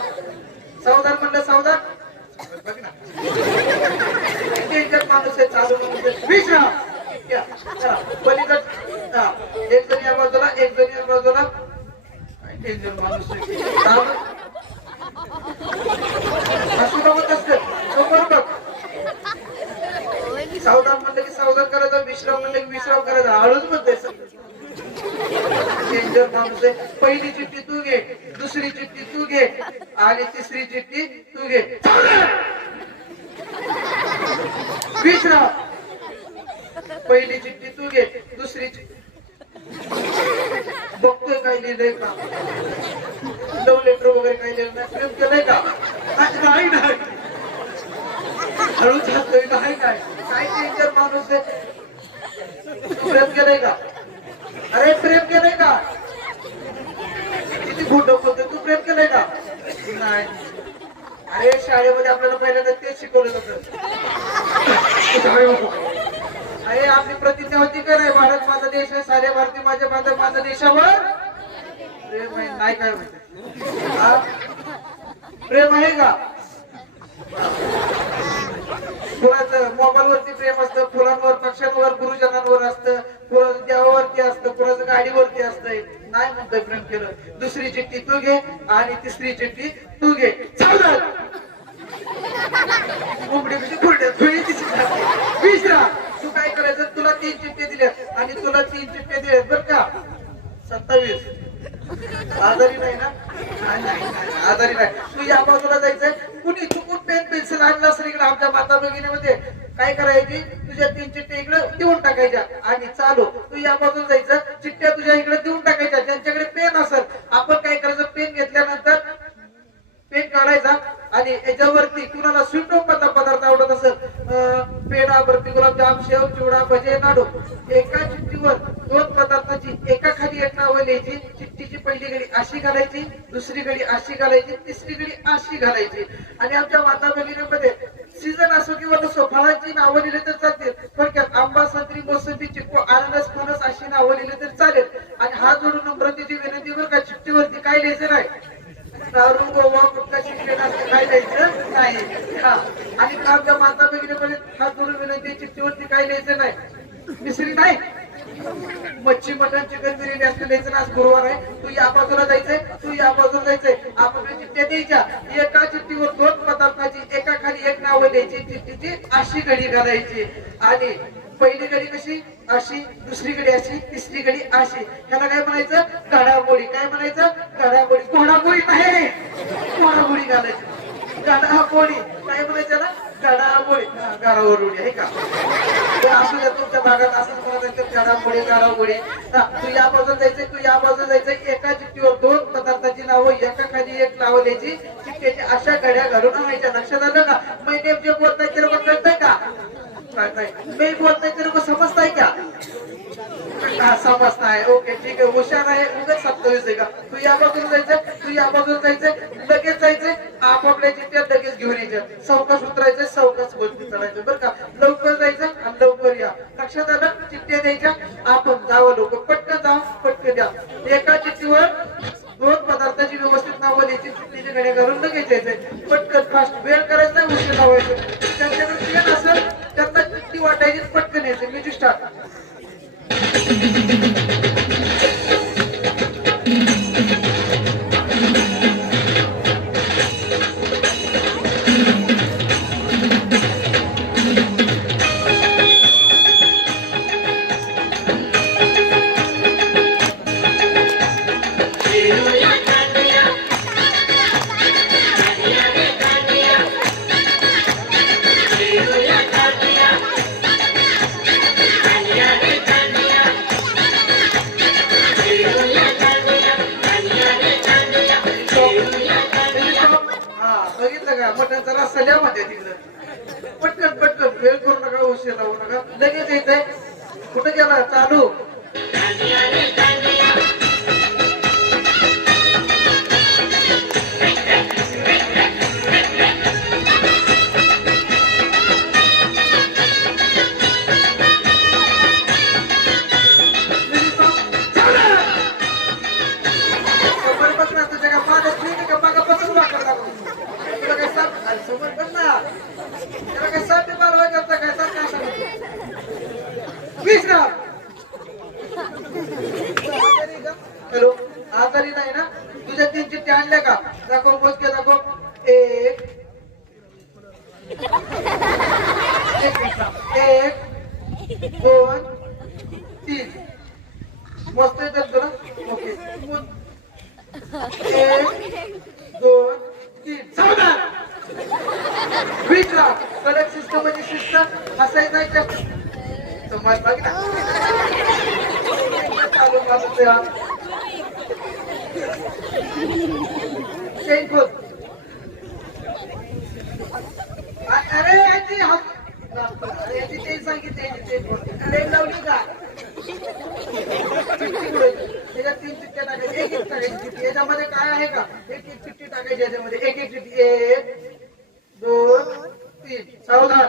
सावधान म्हणलं सावधान. बघ ना. डेंजर माणूस आहे. चालू विश्राम. पलीकडे. एक जण या बाजूला, एक जण या बाजूला. डेंजर माणूस आहे. का बरं? असं बघत असतं समोर बघ. सावधान म्हणलं की सावधान करायचं, विश्राम म्हणलं की विश्राम करायचा. हळूच म्हणते डेंजर माणूस आहे. पहिली चिठ्ठी तू घे, दुसरी चिठ्ठी तू घे आणि तिसरी चिठ्ठी तू घे. विश्राम. पहिली चिठ्ठी तू घे, दुसरी चिठ्ठी बघतोय काय लिहिलंय का, लव लेटर वगैरे काही लिहिलं नाही, प्रेम केलंय का? नाही नाही, हळूच हसतोय. नाही काय काय डेंजर माणूस आहे. प्रेम केलंय का? अरे प्रेम केलंय का? किती खोटं बोलतोय. तू प्रेम केलंय का? नाही. अरे शाळेमध्ये आपल्याला पहिल्यांदा तेच शिकवलं होतं. अरे आपली प्रतिज्ञा होती का नाही, भारत माझा देश आहे, सारे भारतीय माझ्या माझ्या देशावर प्रेम आहे. नाही काय म्हणते, प्रेम आहे का? कुणाचं मोबाईल वरती प्रेम असतं, फुलांवर, पक्ष्यांवर, गुरुजनांवर असतं, कुणाचं देवावरती असतं, कुणाचं गाडीवरती असतंय. नाही म्हणतोय प्रेम केलं. दुसरी चिठ्ठी तू घे आणि तिसरी चिठ्ठी तू घे. सावधान. कोंबडी कशी खुरड्यात धुळी तिची घातली. विश्राम. तू काय करायचं, तुला 3 चिठ्ठे दिल्या आणि तुला 3 चिठ्ठे दिले बर का. 27. आजारी नाही ना? नाही आजारी नाही. तू या बाजूला जायचंय. कुणी चुकून पेन पेन्सिल आणलं असेल इकडे आमच्या माता भगिनीमध्ये, काय करायची, तुझ्या 3 चिठ्ठ्या इकडे देऊन टाकायच्या आणि चालू. तू या बाजूला जायचं, चिठ्ठ्या तुझ्या इकडे देऊन टाकायच्या. ज्यांच्याकडे पेन असेल आपण काय करायचं, पेन घेतल्यानंतर पेन काढायचा आणि याच्यावरती कुणाला स्वीट मधला पदार्थ आवडत असेल, पेढा, बर्फी, गुलाबजाम, शेव, चिवडा, भजे, लाडू, एका चिठ्ठीवर 2 पदार्थाची एका खाली एक नावं लिहायची. चिठ्ठीची पहिली घडी अशी घालायची, दुसरी घडी अशी घालायची, तिसरी घडी अशी घालायची. आणि आमच्या माता भगिनीमध्ये सीझन असो किंवा नसो फळांची नावं लिहिले तर चालतील. थोडक्यात आंबा, संत्री, मोसंबी, चिक्कू, अननस, फणस अशी नावं लिहिले तर चालेल. आणि हात जोडून नम्रतेची विनंती बरं का, चिठ्ठीवरती काय लिहायचं नाही, दारू, गोवा, गुटखा, शिक्षण असं काय द्यायचं नाही. हा. आणि आमच्या माता भगिनीमध्ये हात जोडून विनंती, चिठ्ठीवरती काय लिहायचं नाही, मिसरी नाही, मच्छी, मटण, चिकन, बिर्याणी असं द्यायचं ना. आज गुरुवार आहे, तू या बाजूला जायचंय, तू या बाजूला जायचंय. आपण चिठ्ठ्या द्यायच्या. एका चिठ्ठीवर 2 पदार्थाची एका खाली एक नावं द्यायची. चिठ्ठीची अशी घडी घालायची आणि पहिली घडी कशी अशी, दुसरी घडी अशी, तिसरी घडी अशी. ह्याला काय म्हणायचं, घडामोडी. काय म्हणायचं, घडामोडी. घोडामोडी नाही, घोडामोडी घालायची. घडामोडी काय म्हणायचं ना, घडामोडी. गारावर उडी आहे का? असू द्या तुमच्या भागात असं म्हणायचं, घडामोडी, गारामोडी. तू या बाजूला जायचंय, तू या बाजूला जायचंय. एका चिठ्ठीवर 2 पदार्थाची नावं एका खाली एक नावं द्यायची. चिठ्ठीची अशा घड्या घालून आणायच्या. लक्षात आलं का? मैने जे बोलताय तर मग कळतंय का? मी बोलताय तर मग समजताय का? समजताय. ओके ठीक आहे, हुशार आहे. उगाच 27 आहे का? तू या बाजूला जायचं, तू या बाजूला जायचंय, लगेच जायचंय. आपापल्या चिठ्ठ्या लगेच घेऊन यायच्या. सावकाश उतरायचं, सावकाश वरती चढायचं बरं का. लवकर जायचं आणि लवकर या. लक्षात आलं? चिठ्ठ्या द्यायच्या, आपण जावं लवकर, पटकन जावं, पटकन द्या. एका चिठ्ठीवर 2 पदार्थाची व्यवस्थित नावं द्यायची. चिठ्ठीची घड्या घालून लगेच यायचंय. पटकन फास्ट. वेळ करायचं नाही, उशीर लावायचं. त्यांच्याकडे पेन असेल त्यांना चिठ्ठी वाटायची, पटकन यायचं. Music start. मटणचा रस्सा द्या मध्ये तिकडं. पटकन पटकन, वेळ करू नका, उशीर लावू नका, लगेच यायचंय. कुठे गेला? चालू. हॅलो, आजारी नाही ना? चिठ्ठी आणल्या का? दाखव मोजके दाखव. एक एक 2 3 मोजता येतात तुला? ओके. 1 2 3 सावधान. 20 लाख. कडक सिस्टम म्हणजे सिस्टम हसायचं नाही जास्त. समाज बघ ना. चालू बाजूच्या चेन खोल. अरे याची चेन सांगितली. याची चेन खोल. चेन लावली का? चिठ्ठी उडवायची. त्याच्यात 3 चिठ्ठ्या टाकायच्या. एक एक टाकायची चिठ्ठी. याच्यामध्ये काय आहे का? एक एक चिठ्ठी टाकायची याच्यामध्ये. एक एक चिठ्ठी. 1 2 3 सावधान.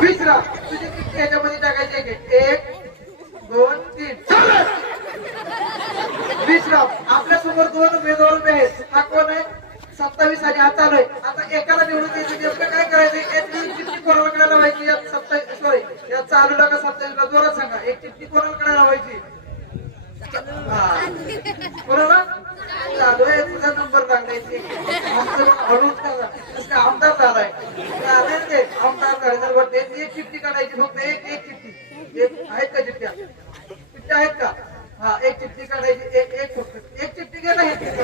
20 लाख. तुझी चिठ्ठी याच्यामध्ये टाकायची. एक 2 3 सावधान. 20 लाख. आपल्या समोर 2 उमेदवार उभे आहेत. हा कोण आहे? 27 आणि हा चालू आहे. आता एकाला निवडून द्यायचं. नेमकं काय करायचं? एक चिठ्ठी कोणाकडे लावायची? या 27 सॉरी या चालूला का 27 ला जोरात सांगा. एक चिठ्ठी कोणाकडे लावायची? कोणाला? चालू आहे. तुझा नंबर टाकायची. आमदार झालाय. आमदार झाले. एक चिठ्ठी काढायची. फक्त एक चिठ्ठी. एक आहेत का चिठ्ठ्या? चिठ्ठ्या आहेत का? हा एक चिठ्ठी काढायची. एक फक्त एक चिठ्ठी घ्या ना. एक चिठ्ठी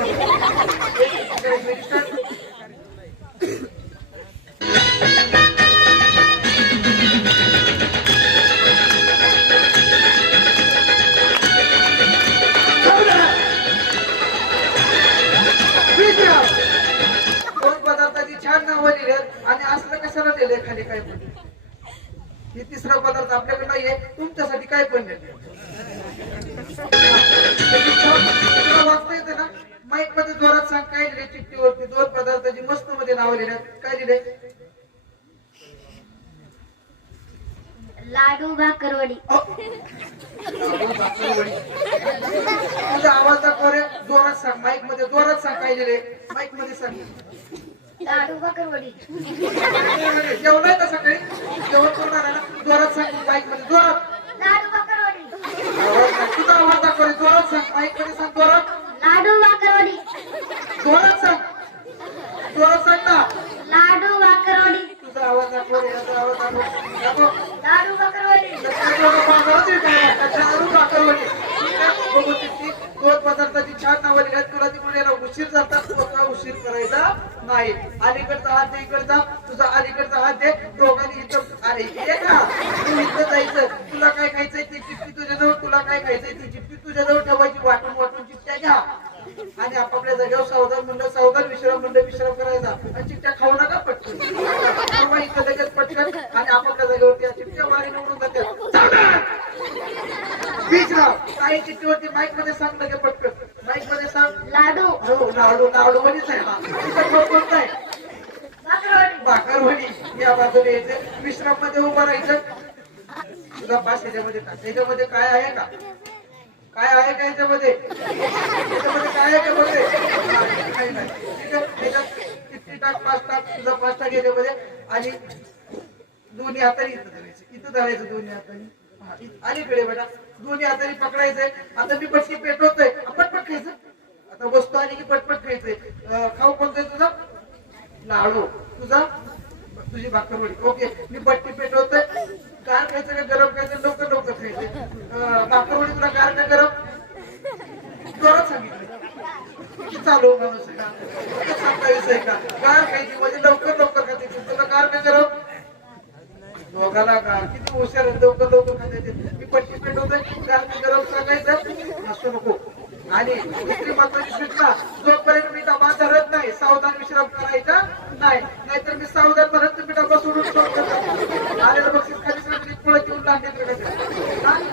पदार्थाची छान नावं लिहिल्यात आणि असलं कशाला दिलंय खाली काय पण? हे तिसरा पदार्थ आपल्याकडे नाहीये. तुमच्यासाठी काय पण दिले? वाचता येते ना? माईक मध्ये जोरात सांग. काय लिहिले चिठ्ठीवरती? 2 पदार्थाची मस्त मध्ये नावं लिहिल्यात. काय लिहिले? लाडू भाकरवडी. तुझा आवाज दाखव रे. जोरात सांग. माईक मध्ये जोरात सांग. काय लिहिले? माईक मध्ये सांग. लाडू भाकरवडी. जेवणाय का सकाळी? जेवण करणार आहे ना? जोरात सांग. माईक मध्ये जोरात. लाडू भाकरवडी. तुझा आवाज दाखव रे. जोरात सांग. माईक मध्ये सांग. जोरात. लाडू भाकरवडी. जोरात सांग. जोरात सांग ना. लाडू भाकरवडी. तुझा आवाज दाखव रे. याचा आवाज दाखव. दाखव. लाडू भाकरवडी. दोन पदार्थाची छान नावं लिहिल्यात. तुला तिकडे उशीर जातात. स्वतः उशीर करायचा नाही. अलीकडचा हात दे. इकडचा. तुझा अलीकडचा हात दे. दोघांनी इथं. अरे ये का? तू इथं जायचं. तुला काय खायचंय ती चिठ्ठी तुझ्याजवळ. तुला काय खायचंय ती चिठ्ठी तुझ्याजवळ ठेवायची. वाटून चिठ्ठ्या घ्या आणि आपापल्या जागेवर सावधान म्हणलं सावधान. विश्राम म्हणलं विश्राम करायचा. आणि चिठ्ठ्या खाऊ नका पटकन. इथं लगेच पटकन आणि आपापल्या जागेवरती चिठ्ठ्या वारी निवडून जातात. सावधान. 20 लाख. काही चिठ्ठीवरती माईक मध्ये सांग. लगे पटकन माईक मध्ये सांग. लाडू. हो लाडू. लाडू मध्येच आहे. हा तिथं कोणता आहे? भाकरवडी. या बाजूने यायचं. विश्राम मध्ये उभं राहायचं. तुझा पास याच्यामध्ये टाक. याच्यामध्ये काय आहे का? काय आहे का याच्यामध्ये? याच्यामध्ये काय आहे का बघे? काही नाही. ठीक आहे. याच्यात चिठ्ठी टाक. 5 टाक. तुझा 5 टाक याच्यामध्ये. आणि दोन्ही हाताने इथं धरायचं. इथं धरायचं दोन्ही हाताने. अलीकडे बेटा. दोन्ही हाताने पकडायचंय. आता मी पटकी पेटवतोय. पटपट खायचं. आता वस्तू आली की पटपट खायचंय. खाऊ कोणतंय तुझा? लाडू. तुझा? तुझी भाकरवडी. ओके. मी पट्टी पेटवतोय. गार खायचं का गरम खायचं? लवकर खायचंय. भाकरवडी तुला गार का गरम? जोरात सांगितलं. चालू माणूस आहे का? 27 आहे का? गार खायची म्हणजे लवकर खायची. तुला गार का गरम? दोघाला गार. किती हुशार आहे. लवकर खायचे. मी पट्टी पेटवतोय. गार का गरम सांगायचं असं नको. आणि दुसरी महत्वाची सूचना. जोपर्यंत मी डबा धरत नाही सावधान विश्राम करायचा नाही. नाहीतर मी सावधान म्हणत तुम्ही डबा सोडून आलेलं बक्षीस खाली सांगितली. पुढे घेऊन लागले.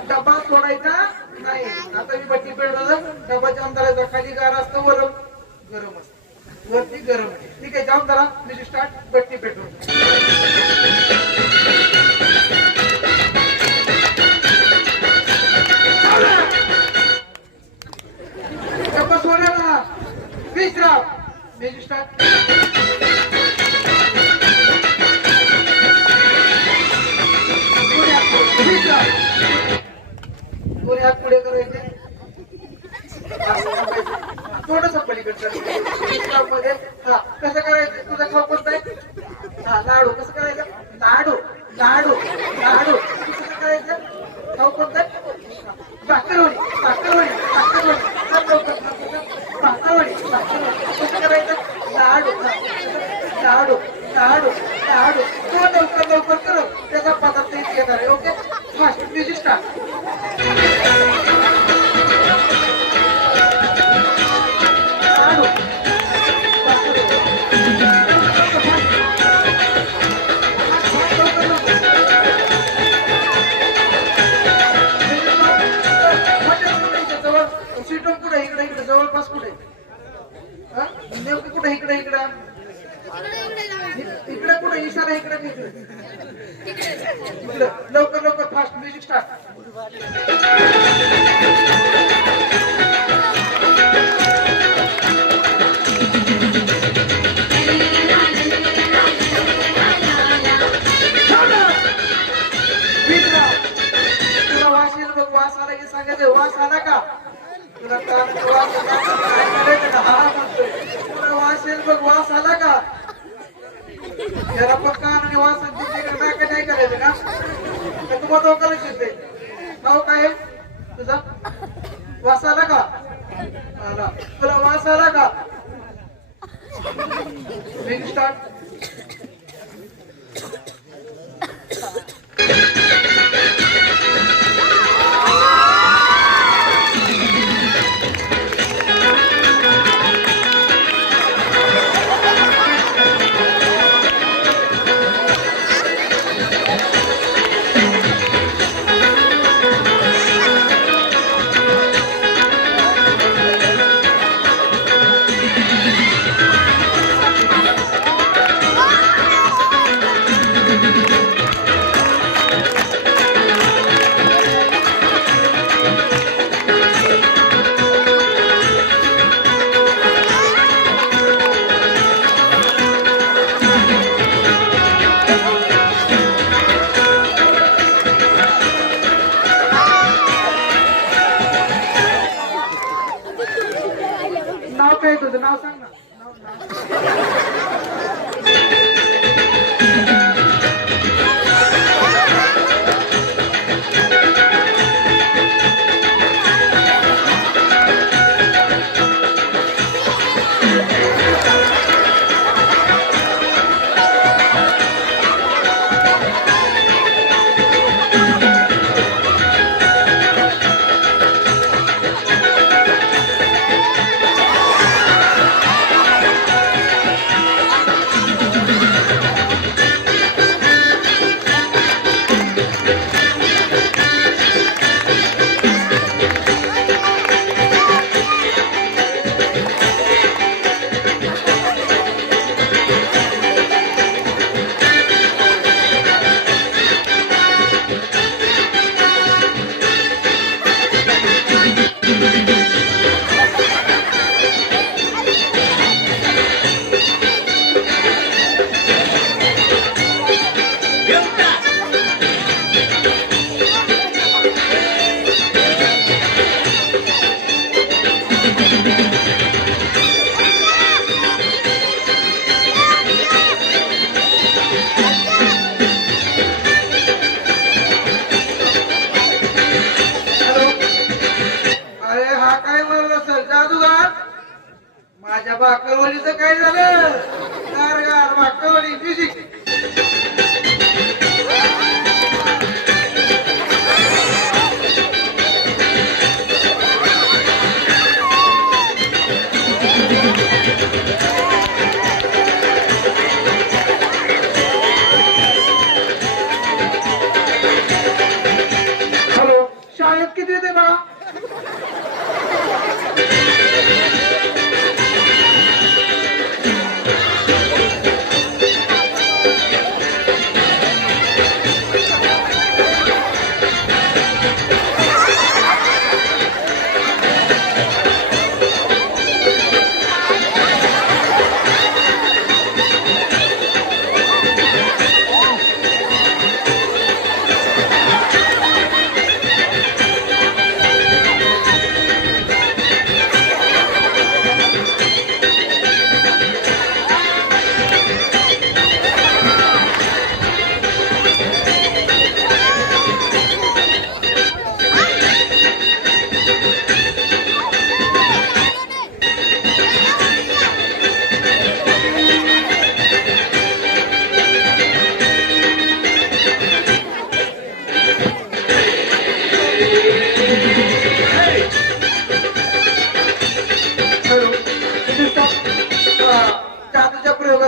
डबा सोडायचा नाही. आता मी पट्टी पेटवलं. डबाच्या अंतराचा खाली गार असतो. वरती गरम असतो. वरती गरम. ठीक आहे. जाऊन जरा मी स्टार्ट. पट्टी पेटवून सोडायला 20 लाख. Music start. पुढे हात पुढे करायचे. थोडस पलीकडचं मध्ये. हा कसं करायचं? तुझा खाऊ कोणता आहे? हा लाडू. कसं करायचं? लाडू लाडू लाडू. कसं करायचं? खाऊ कोणता आहे? भाकरवडी भाकरवडी भाकरवडी. भाकरवडी भाकरवडी. कसं करायचं? लाडू लाडू लाडू लाडू. तो लवकर लवकर करू. त्याचा पदार्थ इथे येणार आहे. Okay fast music start. Laddu स्वीटम कुठे? इकडे इकडे जवळपास कुठे? नेमकं कुठे? इकडे इकडे इकडे कुठे? इशारा इकडे इकडे. लवकर लवकर फास्ट म्युझिक स्टार्ट. तुला वास येईल बघ. वास आला की सांगायचं वास आला का? तुला वास तुला वास येईल बघ. वास आला का? याला पण कान आणि वास नाही करायचं का? तुम्हाला डोक्याला शिरते. नाव काय तुझा? वास आला का? आला. तुला वास आला का? स्टार्ट. नाव काय तुझं? नाव सांग ना. माझ्या भाकरवडीचं काय झालं? गार भाकरवडी म्युझिक. हॅलो, शाळेत किती येते बा?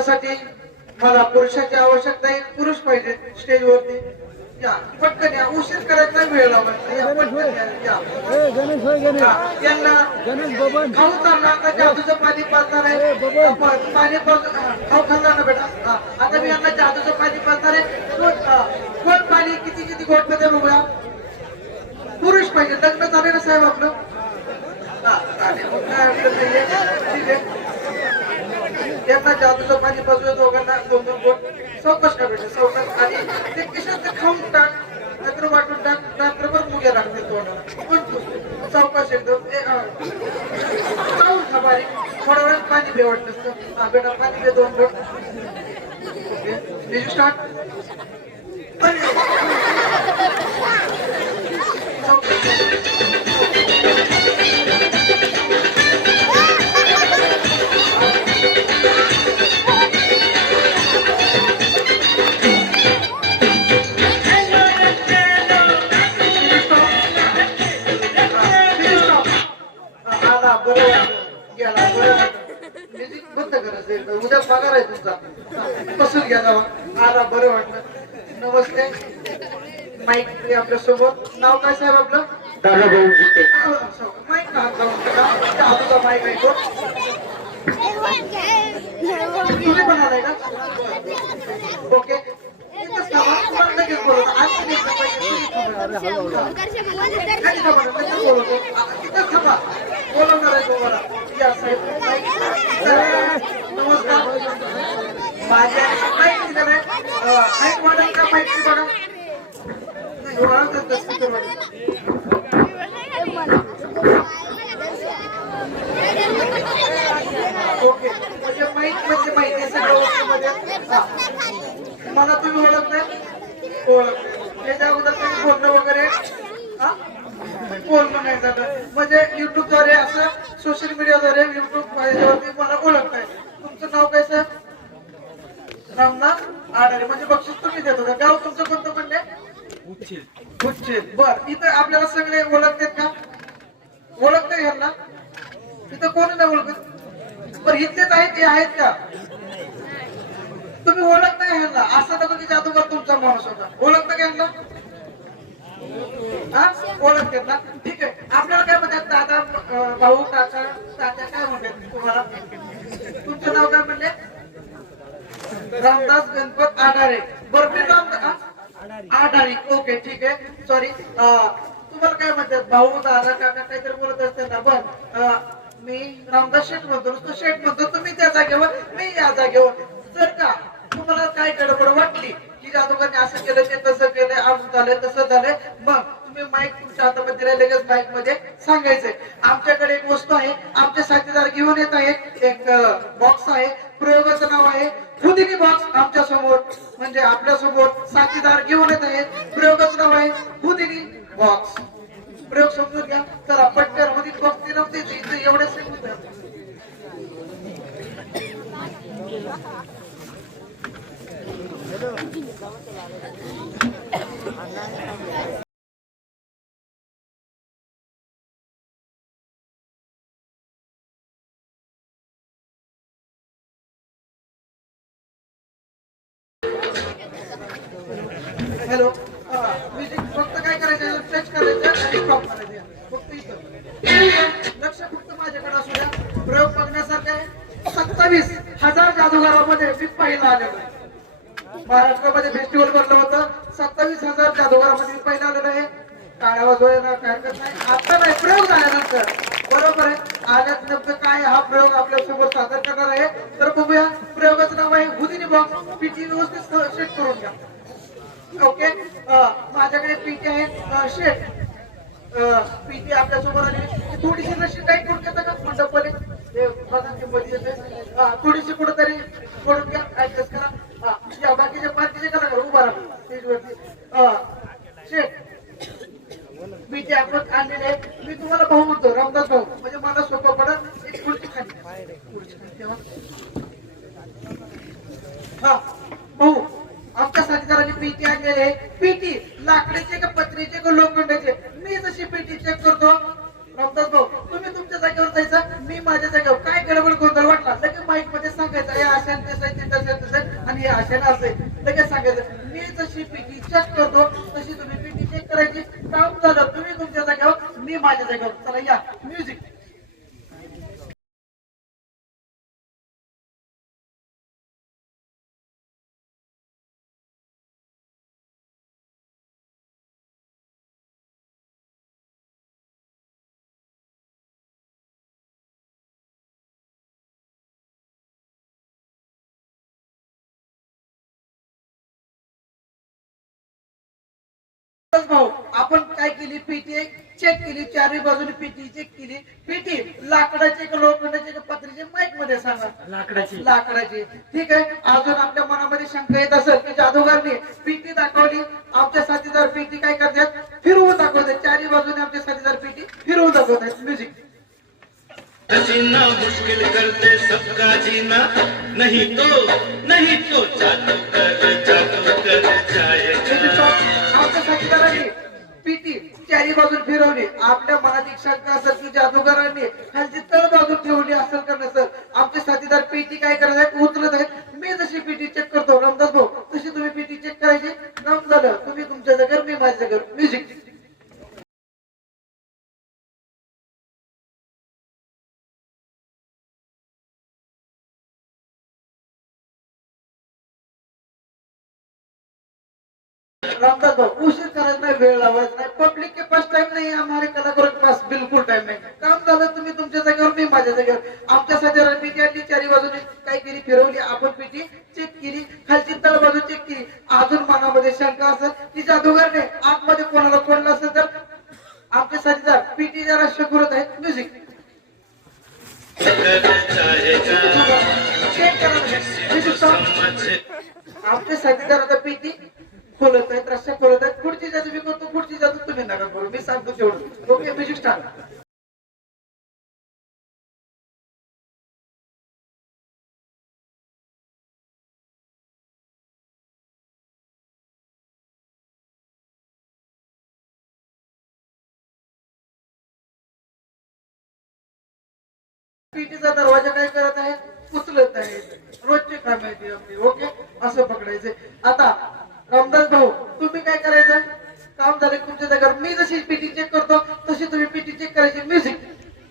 त्यासाठी मला पुरुषाची आवश्यकता आहे. पुरुष पाहिजे स्टेजवरती. या पटकन या, उशीर करायचा नाही, वेळ लावायचा. या पटकन या. यांना खाऊ चालणार ना, जादूचं पाणी पाजणार आहे. पाणी खाऊ खाल्ला ना बेटा. आता मी यांना जादूचं पाणी पाजणार आहे. कोण पाणी किती किती गोट मध्ये बघूया. पुरुष पाहिजे. लग्न झाले ना साहेब आपलं. काय अडचण नाहीये. ठीक आहे. यांना जादूचं पाणी पाजूया दोघांना 2-2 गोट. चौकश का बेटा, चौकश. आणि ते किशात खाऊन टाक, नंतर वाटून टाक, रात्रभर मुग्या लागतील तोंडाला. पण तू चौकश एकदम चावून खा बारीक. थोडा वेळ पाणी बे वाटत असतं. हा बेटा पाणी बे 2 गोट. Okay start. बंद करायचं, उद्या पगार आहे तुमचा. बसून घ्या जावा. आला बरं वाटलं. नमस्ते. माईक आपल्या सोबत. नाव काय साहेब आपलं? दादा भाऊ गीते. माईक ना हात लावून टाका. आजूचा माईक आहे तो. तुम्ही पण आलाय का? ओके. इथंच थांबा. तुम्हाला लगेच बोलवतो. आणखी नाही का पाहिजे? तुम्ही थांबा. खाली थांबा ना, लगेच बोलवतो. इथंच थांबा. बोलवणार आहे तुम्हाला. या साहेब. नमस्कार. माझ्या माहिती दिलं नाही. माईक वाढेल का? माहिती बघा. नाही वाढत स्पीकर वाढेल. ओके. म्हणजे माहिती सगळ्या गोष्टीमध्ये. मला तुम्ही ओळख नाही. ओळख त्याच्या अगोदर तुम्ही बोलणं वगैरे बोलणं नाही झालं. म्हणजे युट्यूबद्वारे असं सोशल मीडियाद्वारे युट्यूब याच्यावरती मला ओळख नाही. तुमचं नाव काय साहेब? रामनाथ आडारे. म्हणजे बक्षीस तुम्ही देत होता. गाव तुमचं कोणतं म्हणले? उच्चेत. बर. इथं आपल्याला सगळे ओळखतात का? ओळखते ह्यांना? इथं कोण नाही ओळखत? बरं इथलेच आहेत हे आहेत का? तुम्ही ओळख नाही ह्यांना. असं नको की जादूगर तुमचा माणूस होता. ओळखता का ह्यांना? हा ओळखतात ना. ठीक आहे. आपल्याला काय म्हणतात? दादा, भाऊ, काका, तात्या काय म्हणतात तुम्हाला? तुमचं नाव काय म्हणले? रामदास गणपत आडारे. बरं नाव आडारी. ओके ठीक आहे. सॉरी. तुम्हाला काय म्हणतात? भाऊ, दादा, काका काहीतरी बोलत असते ना. बर मी रामदास शेठ म्हणतो. नुसतं शेठ म्हणतो. तुम्ही त्या जागेवर, मी या जागेवर. जर का तुम्हाला काय गडबड वाटली की जादूगारने असं केलं, ते तसं केलंय, असं झालंय, तसं झालंय, मग तुम्ही माईक तुमच्या हातामध्ये लगेच माईक मध्ये सांगायचंय. आमच्याकडे एक वस्तू आहे. आमचे साथीदार घेऊन येत आहेत. एक बॉक्स आहे. प्रयोगाचं नाव आहे हुदिनी बॉक्स. आमच्या समोर म्हणजे आपल्या समोर साथीदार घेऊन येत आहेत. प्रयोगाचं नाव आहे हुदिनी बॉक्स. प्रयोग समजून घ्या. चला पटकन हुदिनी बॉक्स नव्हते इथे एवढे सेकंद. हॅलो. म्युझिक फक्त काय करायचं? टच करायचं आणि स्टॉप करायचं. फक्त इथं लक्ष फक्त माझ्याकडे असू द्या. प्रयोग बघण्यासारखा आहे. 27,000 जादूगारामध्ये मी पहिला आलेलो आहे. महाराष्ट्रामध्ये फेस्टिवल भरलं होतं. 27,000 जादूगारामध्ये मी पहिला आलेलो आहे. टाळ्या वाजवायला काय हरकत नाही. आता नाही, प्रयोग झाल्यानंतर. बरोबर आहे. आल्यात नेमकं काय हा प्रयोग आपल्या समोर सादर करणार आहे. तर बघूया. प्रयोगाचं नाव आहे हुदिनी बॉक्स. पीटी व्यवस्थित सेट करून घ्या. ओके. माझ्याकडे पीटी आहे. शेट पीटी आपल्या समोर आली. थोडीशी रशी टाईट करून घेता का मंडपमध्ये? थोडीशी कुठेतरी करून घ्या. ऍडजस्ट करा. बाकीच्या पार्टीचे करा. उभा राहा स्टेजवरती. शेट पीटी आपण आणलेले आहे. मी तुम्हाला भाऊ म्हणतो. रामदास भाऊ म्हणजे मला सोपं पडत. एक खुर्ची खाली. खुर्ची खाली ठेवा. हा भाऊ आमच्या साथीदारांनी पीटी आणलेली आहे. पीटी लाकडाचे का पत्रीचे का लोखंडाचे? मी जशी पीटी चेक करतो. रामदास भाऊ तुम्ही तुमच्या जागेवर जायचं, मी माझ्या जागेवर. काय गडबड गोंधळ वाटला लगेच माईक मध्ये सांगायचं. या अशा हे असे ना असे लगेच सांगायचं मी जशी पीटी चेक करतो तशी तुम्ही पीटी चेक करायची. काम झालं तुम्ही तुमच्या जागेवर मी माझ्या जागेवर. चला या म्युझिक. भाऊ आपण काय केली पीटी चेक केली. चारही बाजूने पीटी चेक केली. पीटी लाकडाची का लोखंडाची का पत्रीची माईक मध्ये सांगा. लाकडाची. ठीक आहे. अजून आपल्या मनामध्ये शंका येत असेल की जादूगारने पीटी दाखवली आमच्या साथीदार पीटी काय करतात फिरवून दाखवतात. चारही बाजूने आमचे साथीदार पीटी फिरवून दाखवतात. म्युझिक. जीना मुश्किल करते सबका जीना नहीं तो जादू कर जाएगा. आमच्या साथीदारांनी पीटी चारी बाजून फिरवली. आपल्या मनात एक शंका असेल की जादूगारांनी खालची तळ बाजू ठेवली असेल का नसेल. आमचे साथीदार पीटी काय करत आहेत उचलत आहेत. मी जशी पीटी चेक करतो रामदास भाऊ तशी तुम्ही पीटी चेक करायची. काम झालं तुम्ही तुमच्या जागेवर मी माझ्या जागेवर. म्युझिक. रामदास भाऊ उशीर करायचा नाही वेळ लावायचा नाही. पब्लिक के पास टाइम नाही हमारे कलाकारों के पास बिलकुल टाइम नाही. काम झालं तुम्ही तुमच्या जागेवर मी माझ्या जागेवर. आमच्या साथीदार पीटी आणली चारी बाजूने काय केली फिरवली. आपण पीटी चेक केली. खालची तळ बाजू चेक केली. अजून मनामध्ये शंका असेल की जादूगारने आतमध्ये कोणाला कोणलं असेल तर आमचे साथीदार पीटी जरा शकत आहेत. म्युझिक. आमचे साथीदार आता पीटी खोलत आहेत रस्ता खोलत आहेत. पुढची जादू मी करतो पुढची जादू तुम्ही नका करू मी सांगतो तेवढं. Okay music start. पीटीचा दरवाजा काय करत आहे उचलत आहे. रोजची काम आहे ती आपली. ओके असं पकडायचंय. आता रामदास भाऊ तुम्ही काय करायचं काम झालं तुमच्या जागेवर मी जशी पीटी चेक करतो तशी तुम्ही पीटी चेक करायची. म्युझिक.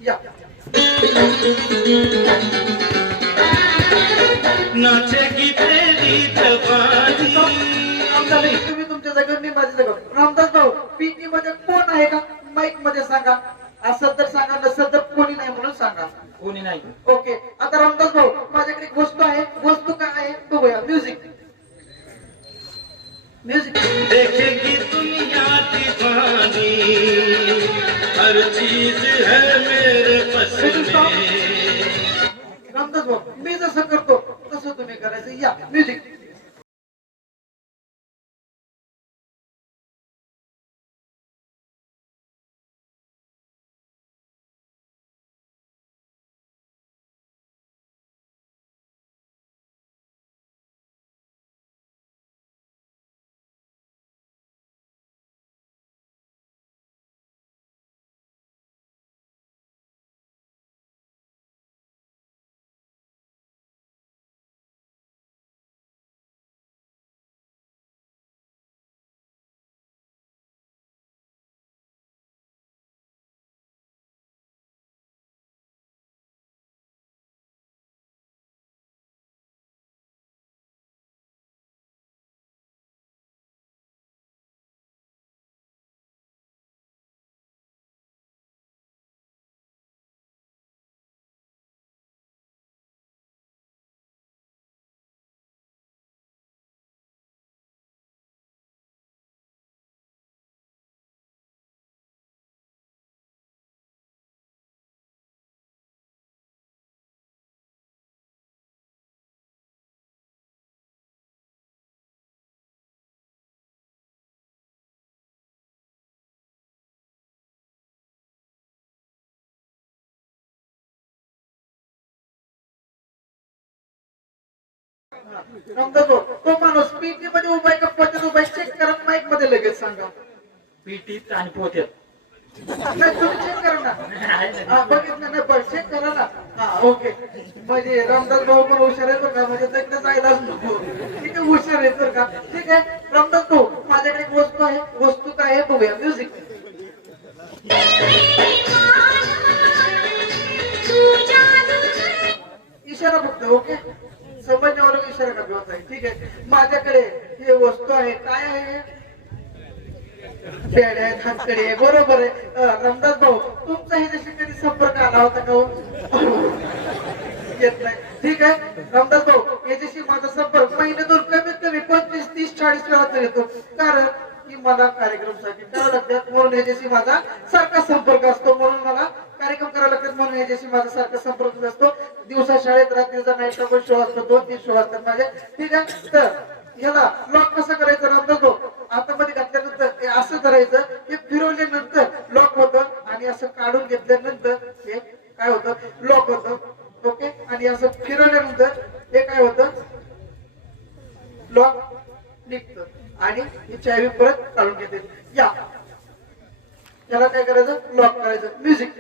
या नाचेगी तेरी जवानी. काम झालं तुम्ही तुमच्या जागेवर मी माझ्या जागेवर. रामदास भाऊ पीटी मध्ये कोण आहे का माईक मध्ये सांगा. असं तर सांगा नसेल तर कोणी नाही म्हणून सांगा. कोणी नाही. ओके. आता रामदास भाऊ माझ्याकडे एक वस्तू आहे. वस्तू काय आहे बघूया. म्युझिक. म्युझिक. देखेगी दुनिया दीवानी हर चीज है मेरे बस में. रामदास भाऊ मी जसं करतो तसं तुम्ही करायचं. या म्युझिक. रामदास भाऊ तो माणूस पीटी मध्ये उभा आहे का पोत्यात उभा आहे चेक करा. माईक मध्ये लगेच सांगा. पीटीत आणि पोत्यात. नाही तुम्ही चेक करा ना. हा बघितलं नाही चेक करा ना. हा ओके. म्हणजे रामदास भाऊ पण हुशार आहे बरं का, म्हणजे लग्न जायलाच नको. ठीक आहे, हुशार आहे बरं का. ठीक आहे रामदास भाऊ, माझ्याकडे एक वस्तू आहे. वस्तू काय आहे बघूया. म्युझिक. इशारा फक्त. ओके, समजण्यावर इशारा करायचा आहे. ठीक आहे, माझ्याकडे हे वस्तू आहे. काय आहे? पेड आहेत, हातकडे आहे. बरोबर आहे. रामदास भाऊ, तुमचा ह्याच्याशी कधी संपर्क आला होता का हो? येत नाही. ठीक आहे रामदास भाऊ, याच्याशी माझा संपर्क महिन्यातून कमीत कमी 25, 30, 40 वेळा तर येतो. कारण की मला कार्यक्रमासाठी करावं लागतात, म्हणून याच्याशी माझा सारखा संपर्क असतो. म्हणून मला कार्यक्रम करावे लागतात, म्हणून याच्याशी माझा सारखा संपर्क असतो. दिवसा शाळेत, रात्रीचा नाईटचा पण शो असतो. 2-3 शो असतात माझे. ठीक आहे, तर याला लॉक कसं करायचं रामदास भाऊ? आतामध्ये घातल्यानंतर हे असं करायचं, हे फिरवल्यानंतर लॉक होतं आणि असं काढून घेतल्यानंतर हे काय होतं? लॉक होतं. ओके, आणि असं फिरवल्यानंतर हे काय होतं? लॉक निघतं आणि ही चावी परत काढून घेते. या याला काय करायचं? लॉक करायचं. म्युझिक.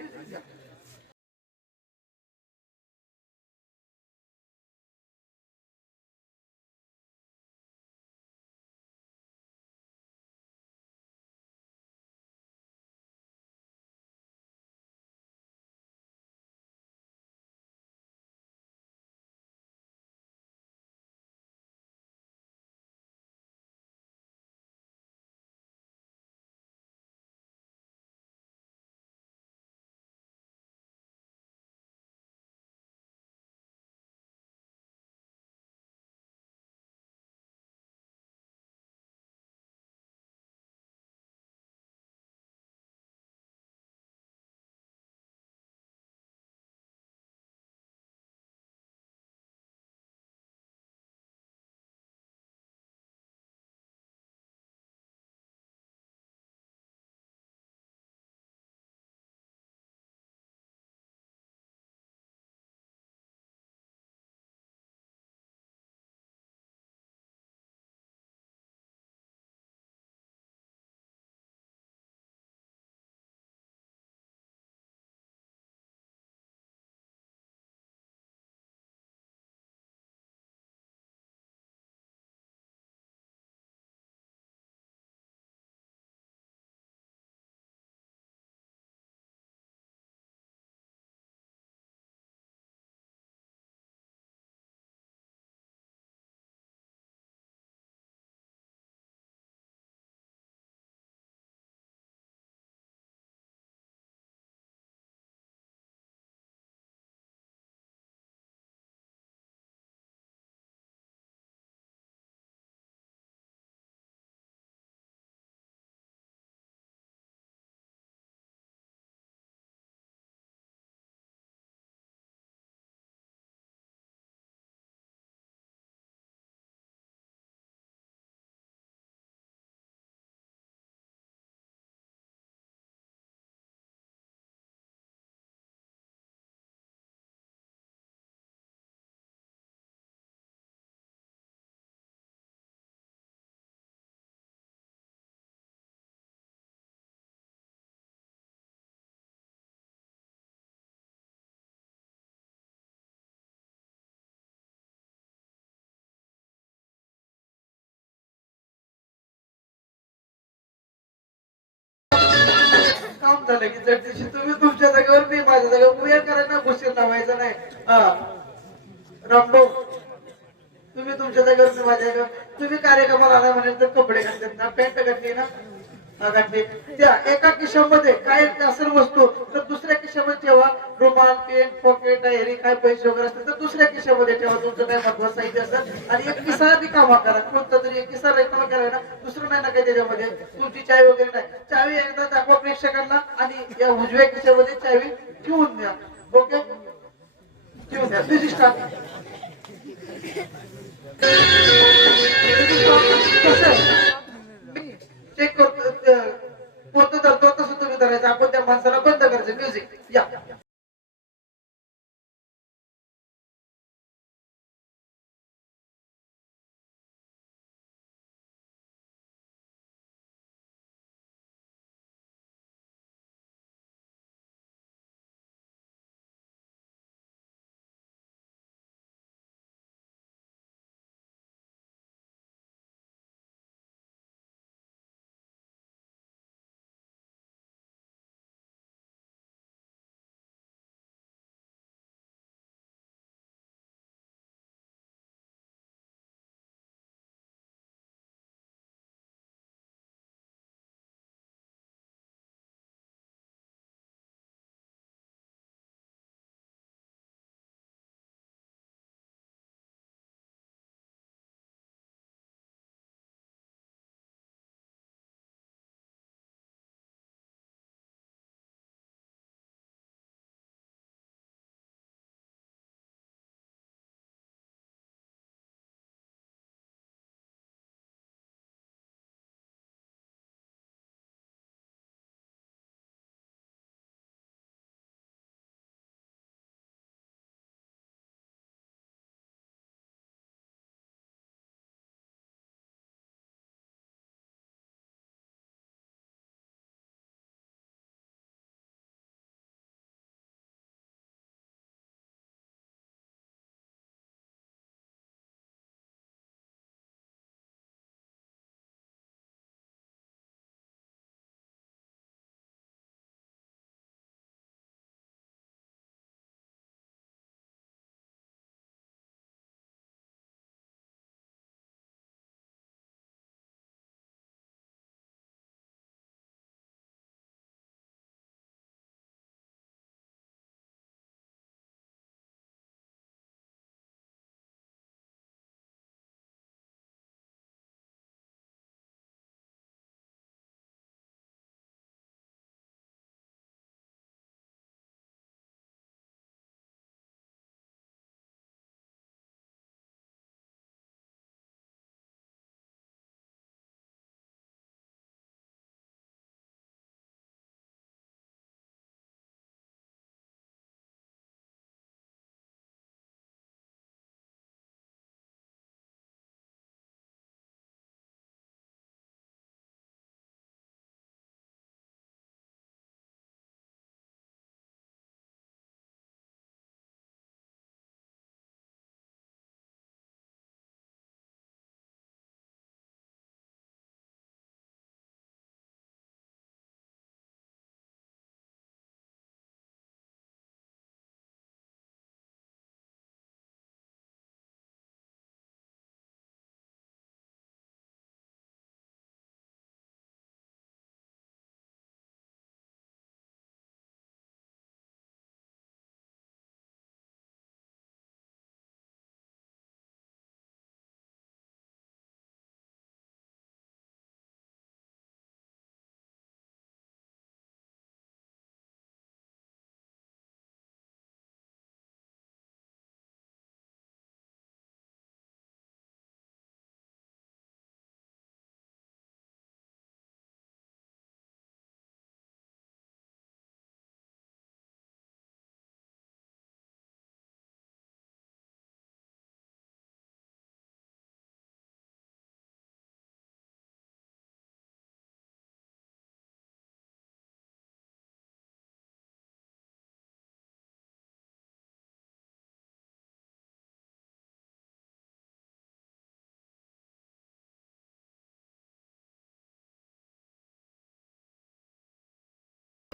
काम झालं की जर दिवशी तुम्ही तुमच्या जागेवर, मी माझ्या जागेवर. वेळ करायला घुशीर लावायचा नाही. रामभाऊ, तुम्ही तुमच्या जागेवर, मी माझ्या जागेवर. तुम्ही कार्यक्रमाला आला म्हणे तर कपडे घातलेत ना, पॅन्ट घातली ना, घातली. त्या एका खिशामध्ये काय असेल वस्तू तर दुसऱ्या खिशामध्ये ठेवा. रुमाल, पेन, पॉकेट, डायरी, काय पैसे वगैरे असतील तर दुसऱ्या खिशामध्ये ठेवा. तुमचं काय महत्वाचं साहित्य असेल. आणि एक किस्सा रिकामा करा. कोणता तरी एक किस्सा रिकामा केला ना, दुसरं नाही ना काही त्याच्यामध्ये. तुमची चावी वगैरे नाही. चावी एकदा दाखवा प्रेक्षकांना आणि या उजव्या खिशामध्ये चावी ठेवून द्या. ओके, ठेवून द्या. Music start. चेक करतो, कोणतं धरतो तसं तुम्ही धरायचं. आपण त्या माणसाला बंद करायचं. म्युझिक. या.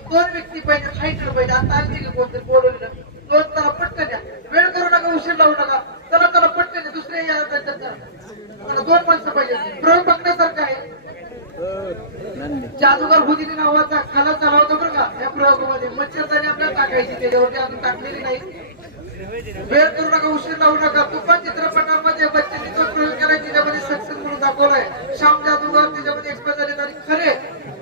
दोन व्यक्ती पाहिजे हायटर पाहिजे आता आणखी कोणतरी बोलवलेलं दोन चला पटकन या वेळ करू नका उशीर लावू नका चला चला पटकन या दुसरे या मला दोन माणसं पाहिजे प्रयोग बघण्यासारखं आहे जादूगार हुदिनी नावाचा खाला चालवतो बरं का या प्रयोगामध्ये मच्छरदाणी आपल्याला टाकायची त्याच्यावरती अजून टाकलेली नाही वेळ करू नका उशीर लावू नका तुफान चित्रपटामध्ये बच्चननी तो प्रयोग केलाय त्याच्यामध्ये सक्सेस म्हणून दाखवलाय श्याम जादूगार त्याच्यामध्ये एक्सप्रेस झाले आणि खरे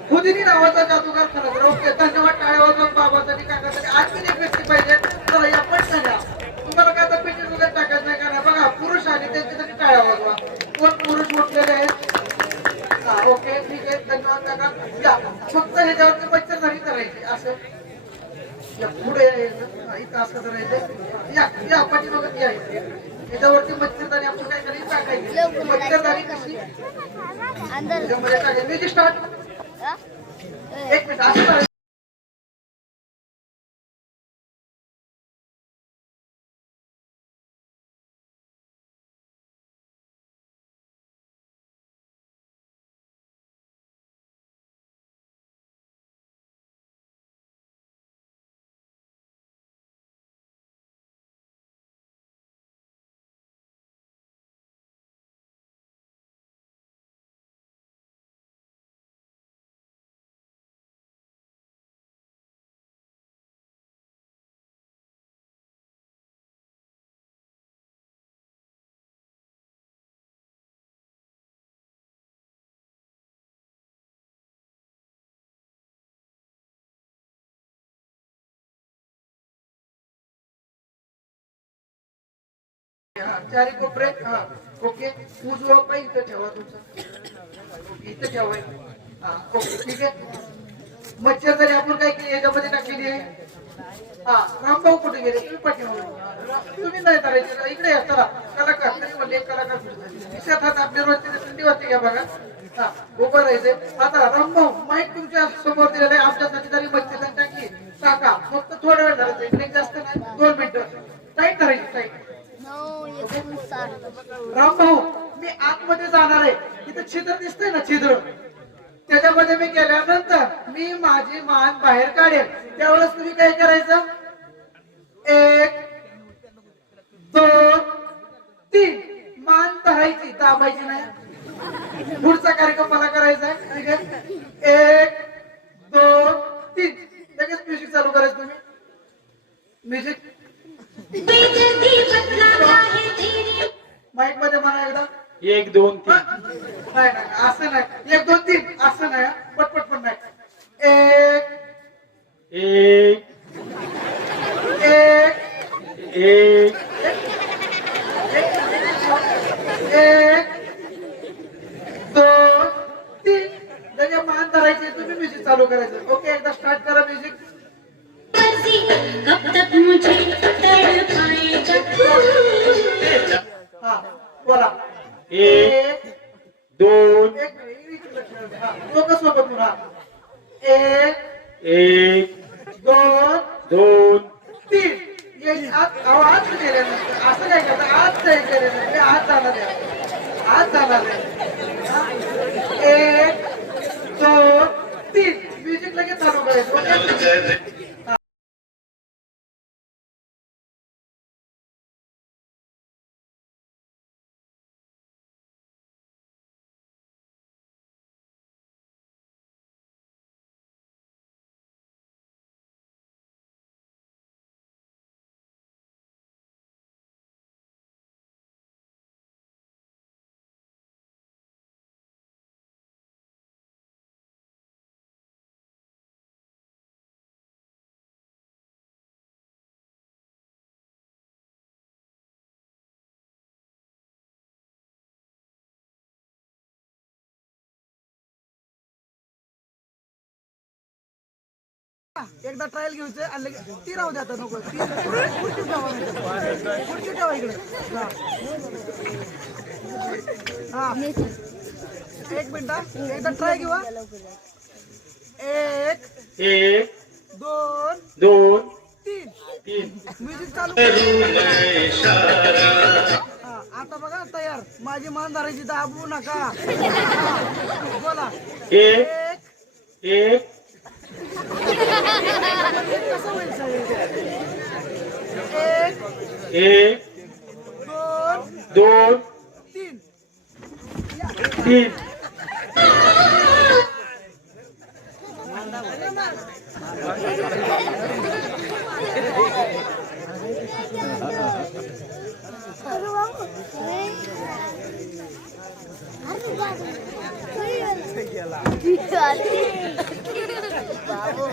हुदिनी नावाचा जादूगार खरं तर ओके धन्यवाद टाळ्या वाजवून बाबासाठी काकासाठी आणखी एक व्यक्ती पाहिजे चला या पटकन या तुम्हाला काय आता पेटीत वगैरे टाकायचं नाही का नाही बघा पुरुष आणि त्यांच्यासाठी टाळ्या वाजवा कोण पुरुष उठलेले आहेत हा ओके ठीक आहे धन्यवाद काका या फक्त ह्याच्यावरती मच्छरदाणी करायची असं या पुढे यायचं इथं असं करायचं या पाठीमागं या याच्यावरती मच्छरदाणी आपण काय करायची टाकायची मच्छरदाणी कशी त्याच्यामध्ये टाकायची म्युझिक स्टार्ट एक मिनिट असं करायचं चारी कोपरे हा ओके उजवा पाय इथं ठेवा तुमचा इथं ठेवाय हा ओके ठीक आहे मच्छरदाणी आपण काय केली याच्यामध्ये टाकलेली आहे हा रामभाऊ कुठे गेले तुम्ही पाठीमागे तुम्ही नाही करायचे इकडे या चला कलाकार तरी म्हणले कलाकार विषयात हात आपल्या रोजची थंडी वाजते घ्या बघा हा उभं राहायचंय आता रामभाऊ माईक तुमच्या समोर दिलेलं आहे आमच्यासाठी तरी मच्छरदाणी टाकी टाका फक्त थोडा वेळ झाला इकडे जास्त नाही 2 मिनिटं टाईट करायची टाईट रामभाऊ मी आतमध्ये जाणार आहे तिथे छिद्र दिसतंय ना छिद्र त्याच्यामध्ये मी गेल्यानंतर मी माझी मान बाहेर काढेल त्यावेळेस तुम्ही काय करायचं 1 2 3 मान धरायची दाबायची नाही पुढचा कार्यक्रम मला करायचा आहे ठीक आहे 1 2 3 लगेच म्युझिक चालू करायचं तुम्ही म्युझिक माईक मध्ये म्हणा एकदा 1 2 3 नाही नाही असं नाही 1 2 3 असं नाही पटपट पण नाही 1 1 1 1 1 2 3 लगे मान धरायचे तुम्ही म्युझिक चालू करायचं ओके एकदा स्टार्ट करा म्युझिक कब तक मुझे तड़पाएगा हा बोला 1 2 दोघं सोबत म्हणा 1 1 2 2 3 आवाज केल्यानंतर असं काय करतं आज काय केल्यानंतर आज जाणार आहे आज जाणार आहे 1 2 3 म्युझिक लगेच चालू करायचं एकदा ट्रायल घ्यायचं आणि ती राहू द्या आता नको खुर्ची ठेवा इकडे हा 1 मिनिट एकदा ट्राय घेऊ 1 2 2 3 म्युझिक चालू आता बघा तयार माझी मान धरायची दाबू नका बोला 1 1 एक दोन तीन बाबू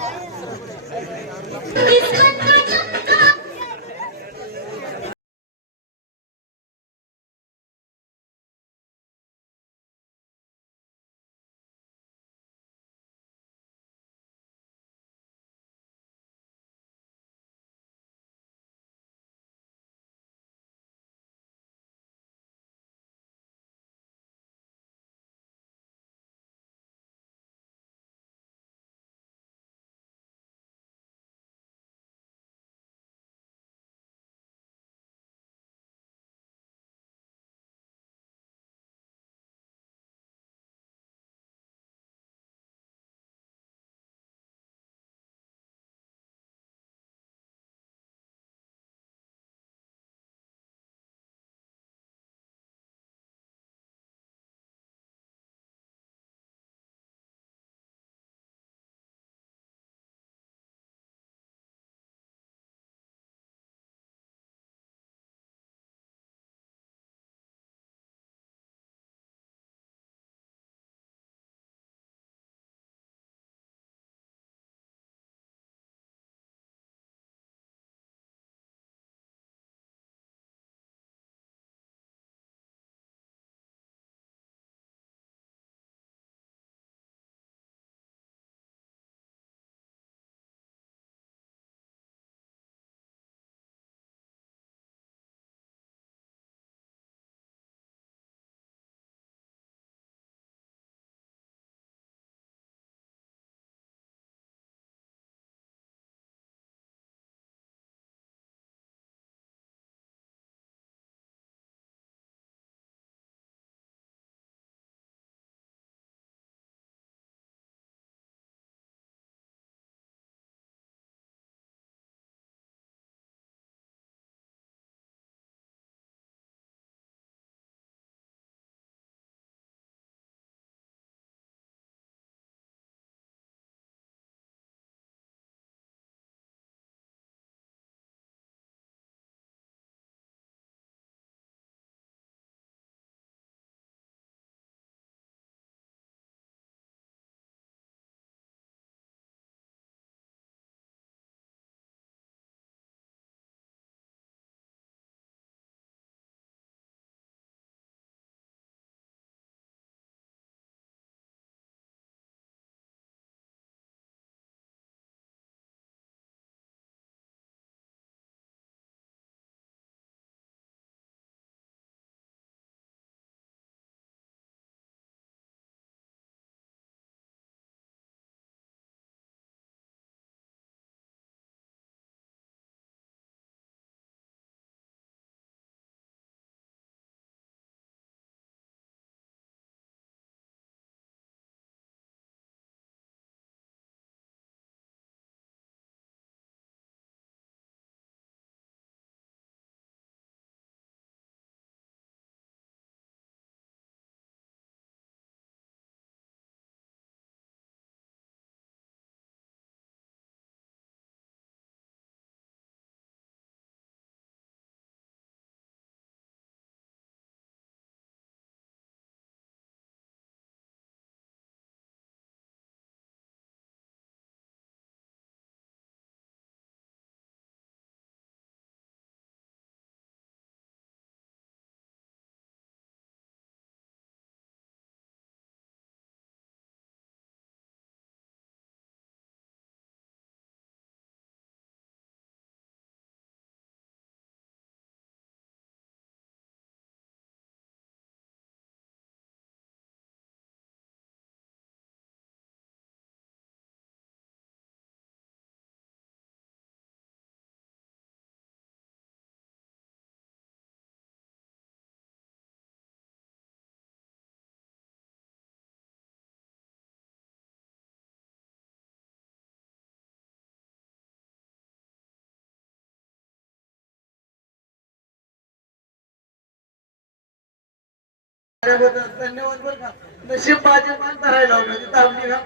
धन्यवाद बरं का. नशीब माझी मान धरायला लावलं होती थांबली का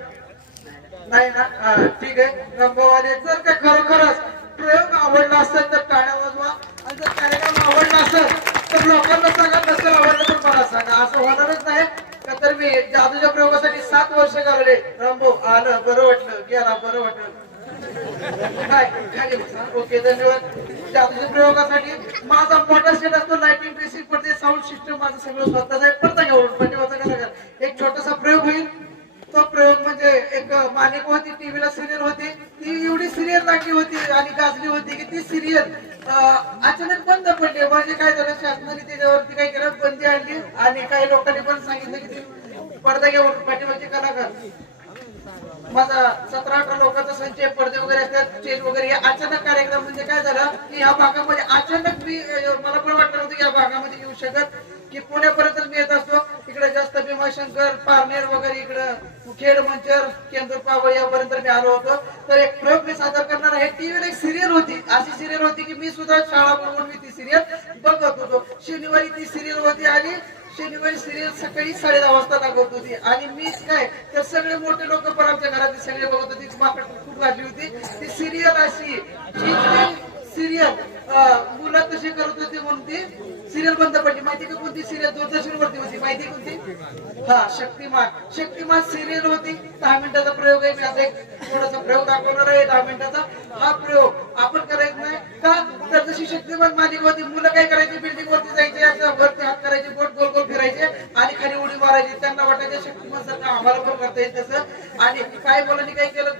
नाही ना ठीक आहे. रंगवाले जर का खरोखरच प्रयोग आवडला असेल तर टाळ्या वाजवा आणि जर कार्यक्रम आवडला असेल तर लोकांना सांगा, नसेल आवडलं तर मला सांगा. असं होणारच नाही का. तर मी जादूच्या प्रयोगासाठी 7 वर्ष घालवले. रंगो आलं बरं वाटलं, गेला बरं वाटलं. काय खाली बसा. ओके धन्यवाद. जादूच्या प्रयोगासाठी माझा मोठा सेट असतो. लाइटिंग ड्रेसिंग पडते, साऊंड सिस्टम माझं सगळं स्वतःच आहे. पडता घेऊन पाठीमागचा कलाकार एक छोटासा प्रयोग होईल. तो प्रयोग म्हणजे एक मालिका होती, टीव्हीला सिरियल होती. ती एवढी सिरियल लागली होती आणि गाजली होती की ती सिरियल अचानक बंद पडली. म्हणजे काय झालं, शासनाने त्याच्यावरती काय केलं, बंदी आणली आणि काही लोकांनी पण सांगितलं की ती पडदा घेऊन पाठीमागचे कलाकार माझा 17-18 लोकांचा संचय, पडदे वगैरे असतात, स्टेज वगैरे. हे अचानक कार्यक्रम म्हणजे काय झालं की या भागामध्ये अचानक मला पण वाटलं नव्हतं की या भागामध्ये येऊ शकत, की पुण्यापर्यंत मी येत असतो. इकडे जास्त भीमाशंकर, पारनेर वगैरे इकडं खेड, मंचर, केंद्र, पावळ यापर्यंत मी आलो होतो. तर एक प्रयोग मी सादर करणार आहे. टीव्हीला एक सिरियल होती, अशी सिरियल होती की मी सुद्धा शाळा बघून मी ती सिरियल बघत होतो. शनिवारी ती सिरियल होती आणि शनिवारी सिरियल सकाळी 10:30 वाजता दाखवत होती आणि मीच काय तर सगळे मोठे लोक पण आमच्या घरातले सगळे बघत होती. माकड खूप गाजली होती ती सिरियल. अशी सिरियल मुलं तशी करत होती म्हणून ती सिरियल बंद पडली. माहिती का कोणती सिरियल दूरदर्शन वरती होती, माहिती कोणती? हा, शक्तिमान. शक्तिमान सिरियल होती. 10 मिनिटाचा प्रयोग आहे. मी आता एक थोडासा प्रयोग दाखवणार आहे 10 मिनिटाचा. हा प्रयोग आपण करायचा नाही का, तर जशी शक्तिमान मालिका होती, मुलं काय करायची, बिल्डिंग वरती जायचे, असं वरती हात करायचे, बोट गोल गोल फिरायचे आणि खाली उडी मारायची. त्यांना वाटायचे शक्तिमान सारखं आम्हाला पण करता येईल तसं. आणि काय मुलांनी काय केलं,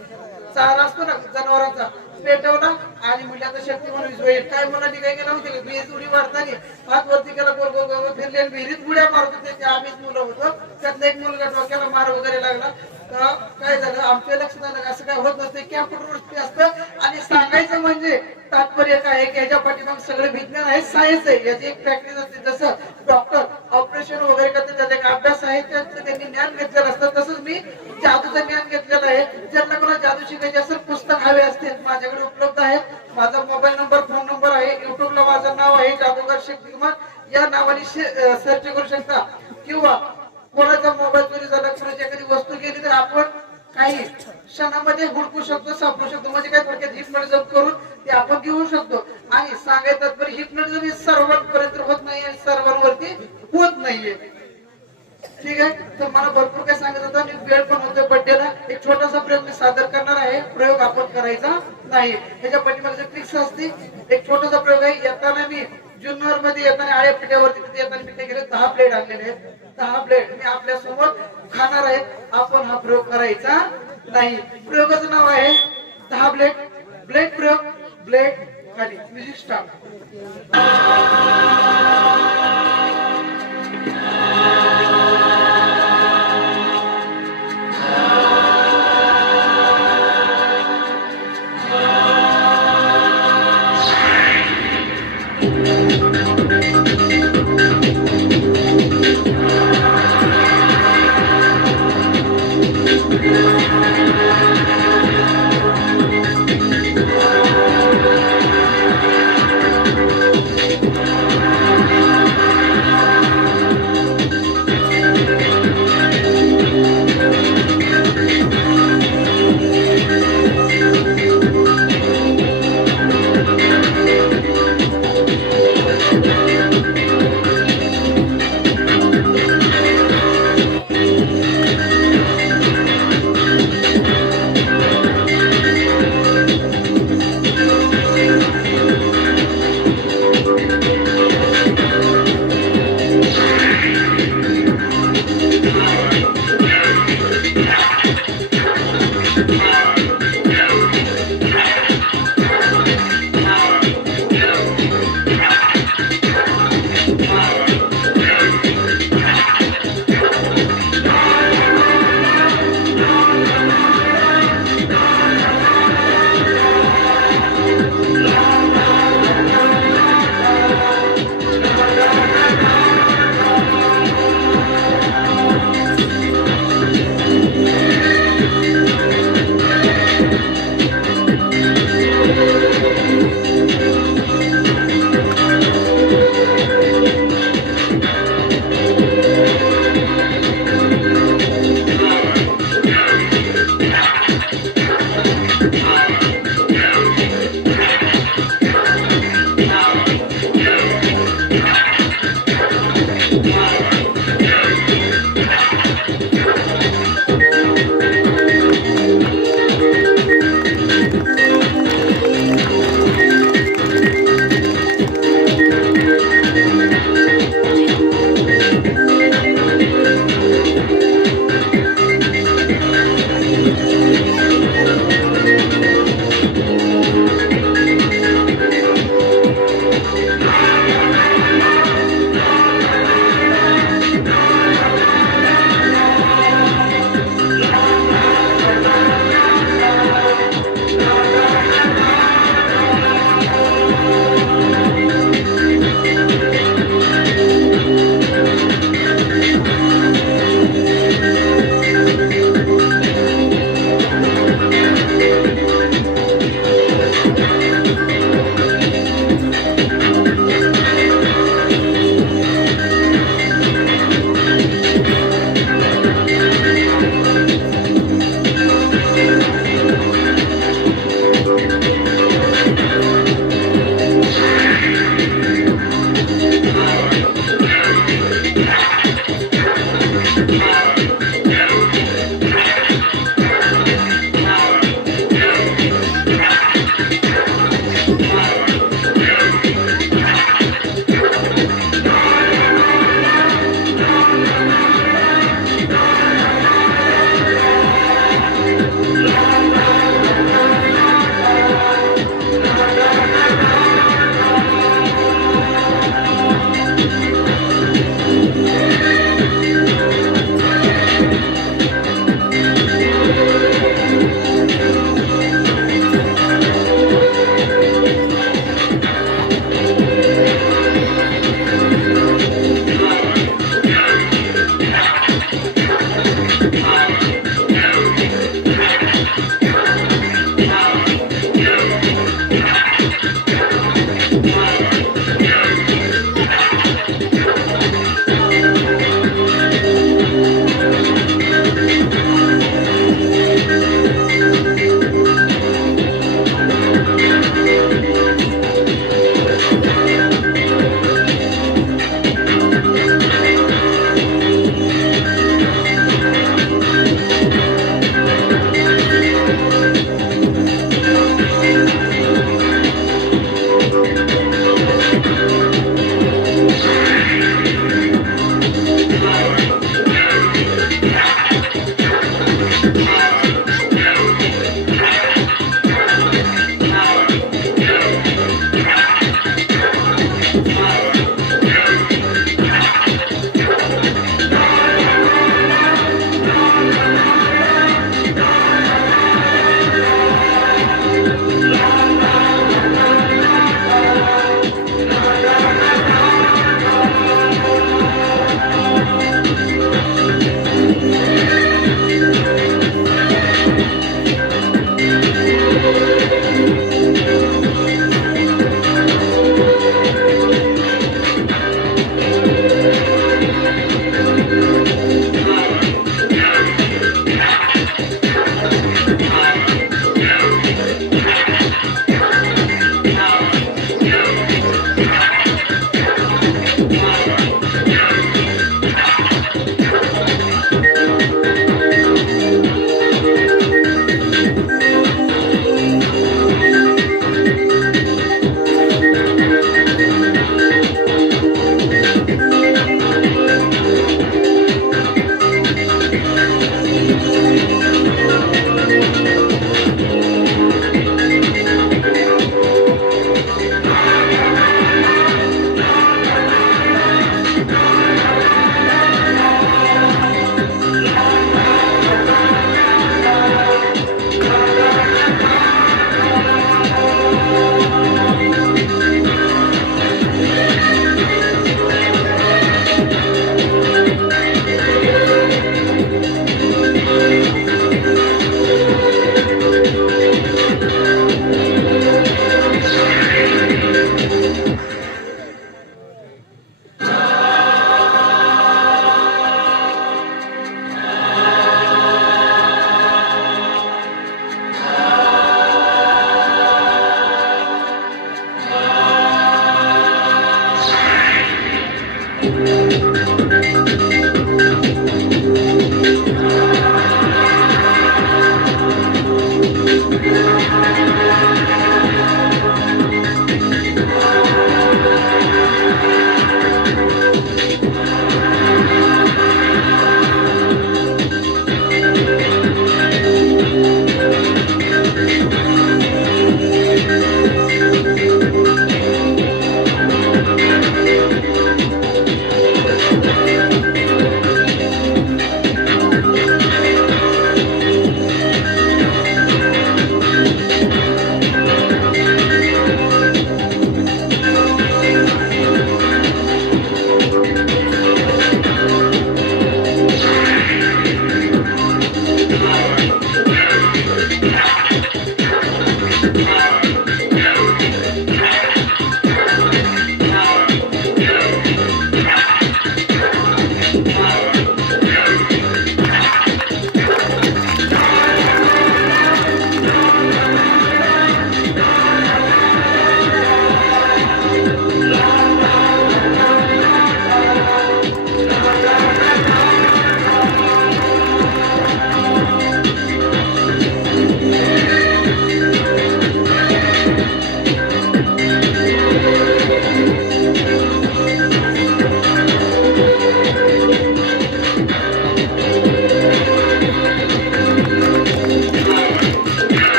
चारा असतो ना जनावरांचा, पेटवला आणि म्हणजे आता शक्तिमान विजवेल. काय मुलांनी काय केलं होते, विहिरीत उडी मारताना हात वरती केला, गोल गोल गोल फिरले आणि विहिरीत उड्या मारत होते. ते आम्हीच मुलं होतो. त्यातला एक मुलगा डोक्याला मार वगैरे लागला. तर काय झालं, आमच्या लक्षात आलं असं काय होत नसते, कॅम्प्युटर असतं. आणि सांगायचं म्हणजे तात्पर्य काय आहे की याच्या पाठीमाग सगळे विज्ञान आहे, सायन्स आहे. याची एक प्रॅक्टिस असते. जसं डॉक्टर ऑपरेशन वगैरे करते त्याचा एक अभ्यास आहे, त्याचं त्यांनी ज्ञान घेतलेलं असतं. तसंच मी जादूचं ज्ञान घेतलेलं आहे. ज्यांना मला जादू शिकायचे असेल, पुस्तक हवे असतील, माझ्याकडे उपलब्ध आहे. माझा मोबाईल नंबर, फोन नंबर आहे. युट्यूबला माझं नाव आहे जादूगर शक्तिमान, या नावाने सर्च करू शकता. किंवा कोणाचा मोबाईल चोरी झाला, कोणाची एखादी वस्तू गेली तर आपण काही क्षणामध्ये हुडकू शकतो, सापडू शकतो. म्हणजे काय, थोडक्यात हिप्नोटिझम करून ते आपण घेऊ शकतो. आणि सांगायचं तात्पर्य हिप्नोटिझम हे सर्वांपर्यंत होत नाही आणि सर्वांवरती होत नाहीये. ठीक आहे. तर मला भरपूर काय सांगत होतं आणि वेळ पण होतो बर्थडेला. एक छोटासा प्रयोग मी सादर करणार आहे. प्रयोग आपण करायचा नाही, त्याच्या पाठीमागे ट्रिक्स असते. एक छोटासा प्रयोग आहे. येताना मी जुन्नर मध्ये येताना आळ्या पिठ्यावरती तिथे येताना मी काय केलं, 10 प्लेट आणलेले आहेत. 10 प्लेट मी आपल्या समोर खाणार आहे. आपण हा प्रयोग करायचा नाही. प्रयोगाचं नाव आहे 10 प्लेट. ब्लेड प्रयोग. ब्लेड खाली. Music start.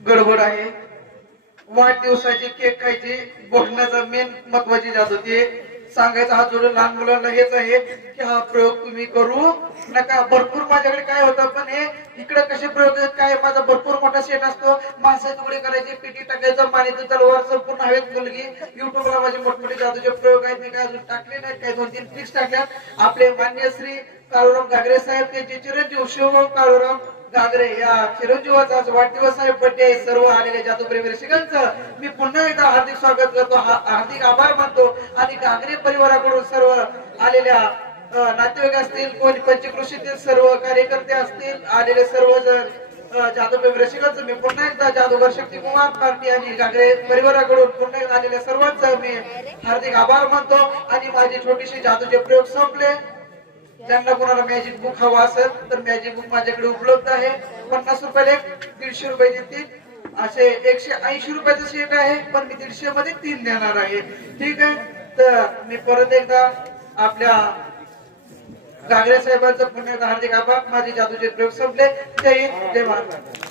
गडबड आहे. वाढदिवसाची केक खायची बोलण्याचा मेन महत्वाची जात होती. सांगायचं हात जोडून लहान मुलांना हेच आहे की हा प्रयोग तुम्ही करू नका. भरपूर माझ्याकडे काय होतं पण हे इकडे कसे प्रयोग काय माझा भरपूर मोठा सेट असतो. माणसं तुकडे करायचे, पिठी टाकायचं, पाण्याचं तलवार संपूर्ण हवेत मुलगी. युट्यूबला माझे मोठमोठे जादूचे प्रयोग आहेत. मी काय अजून टाकले नाहीत, काही 2-3 ट्रिक्स टाकल्यात. आपले मान्य श्री काळूराम गागरे साहेब त्यांचे चिरंजीव शिवभाऊ काळूराम गागरे या चिरंजीवाचा आज वाढदिवस आहे, बर्थडे आहे. सर्व आलेल्या जादूप्रेमी रसिकांचं मी पुन्हा एकदा हार्दिक स्वागत करतो, हार्दिक आभार मानतो. आणि गागरे परिवाराकडून सर्व आलेल्या नातेवाईक असतील, कोणी पंचकृषीतील सर्व कार्यकर्ते असतील, आलेले सर्वजण जादूप्रेमी रसिकांचं मी पुन्हा एकदा जादूगर शक्तिकुमार पार्टी आणि गागरे परिवाराकडून पुन्हा एकदा आलेल्या सर्वांचं मी हार्दिक आभार मानतो. आणि माझी छोटीशी जादूचे प्रयोग संपले. ज्यांना कोणाला मॅजिक बुक हवा असेल तर मॅजिक बुक माझ्याकडे उपलब्ध आहे. 50 रुपयाला 150 रुपये देतील. असे 180 रुपयाचं सेट आहे, पण मी 150 मध्ये 3 देणार आहे. ठीक आहे. तर मी परत एकदा आपल्या गागरे साहेबांचं पुन्हा हार्दिक आभार. माझे जादूचे प्रयोग संपले. जय हिंद जय महाराष्ट्र.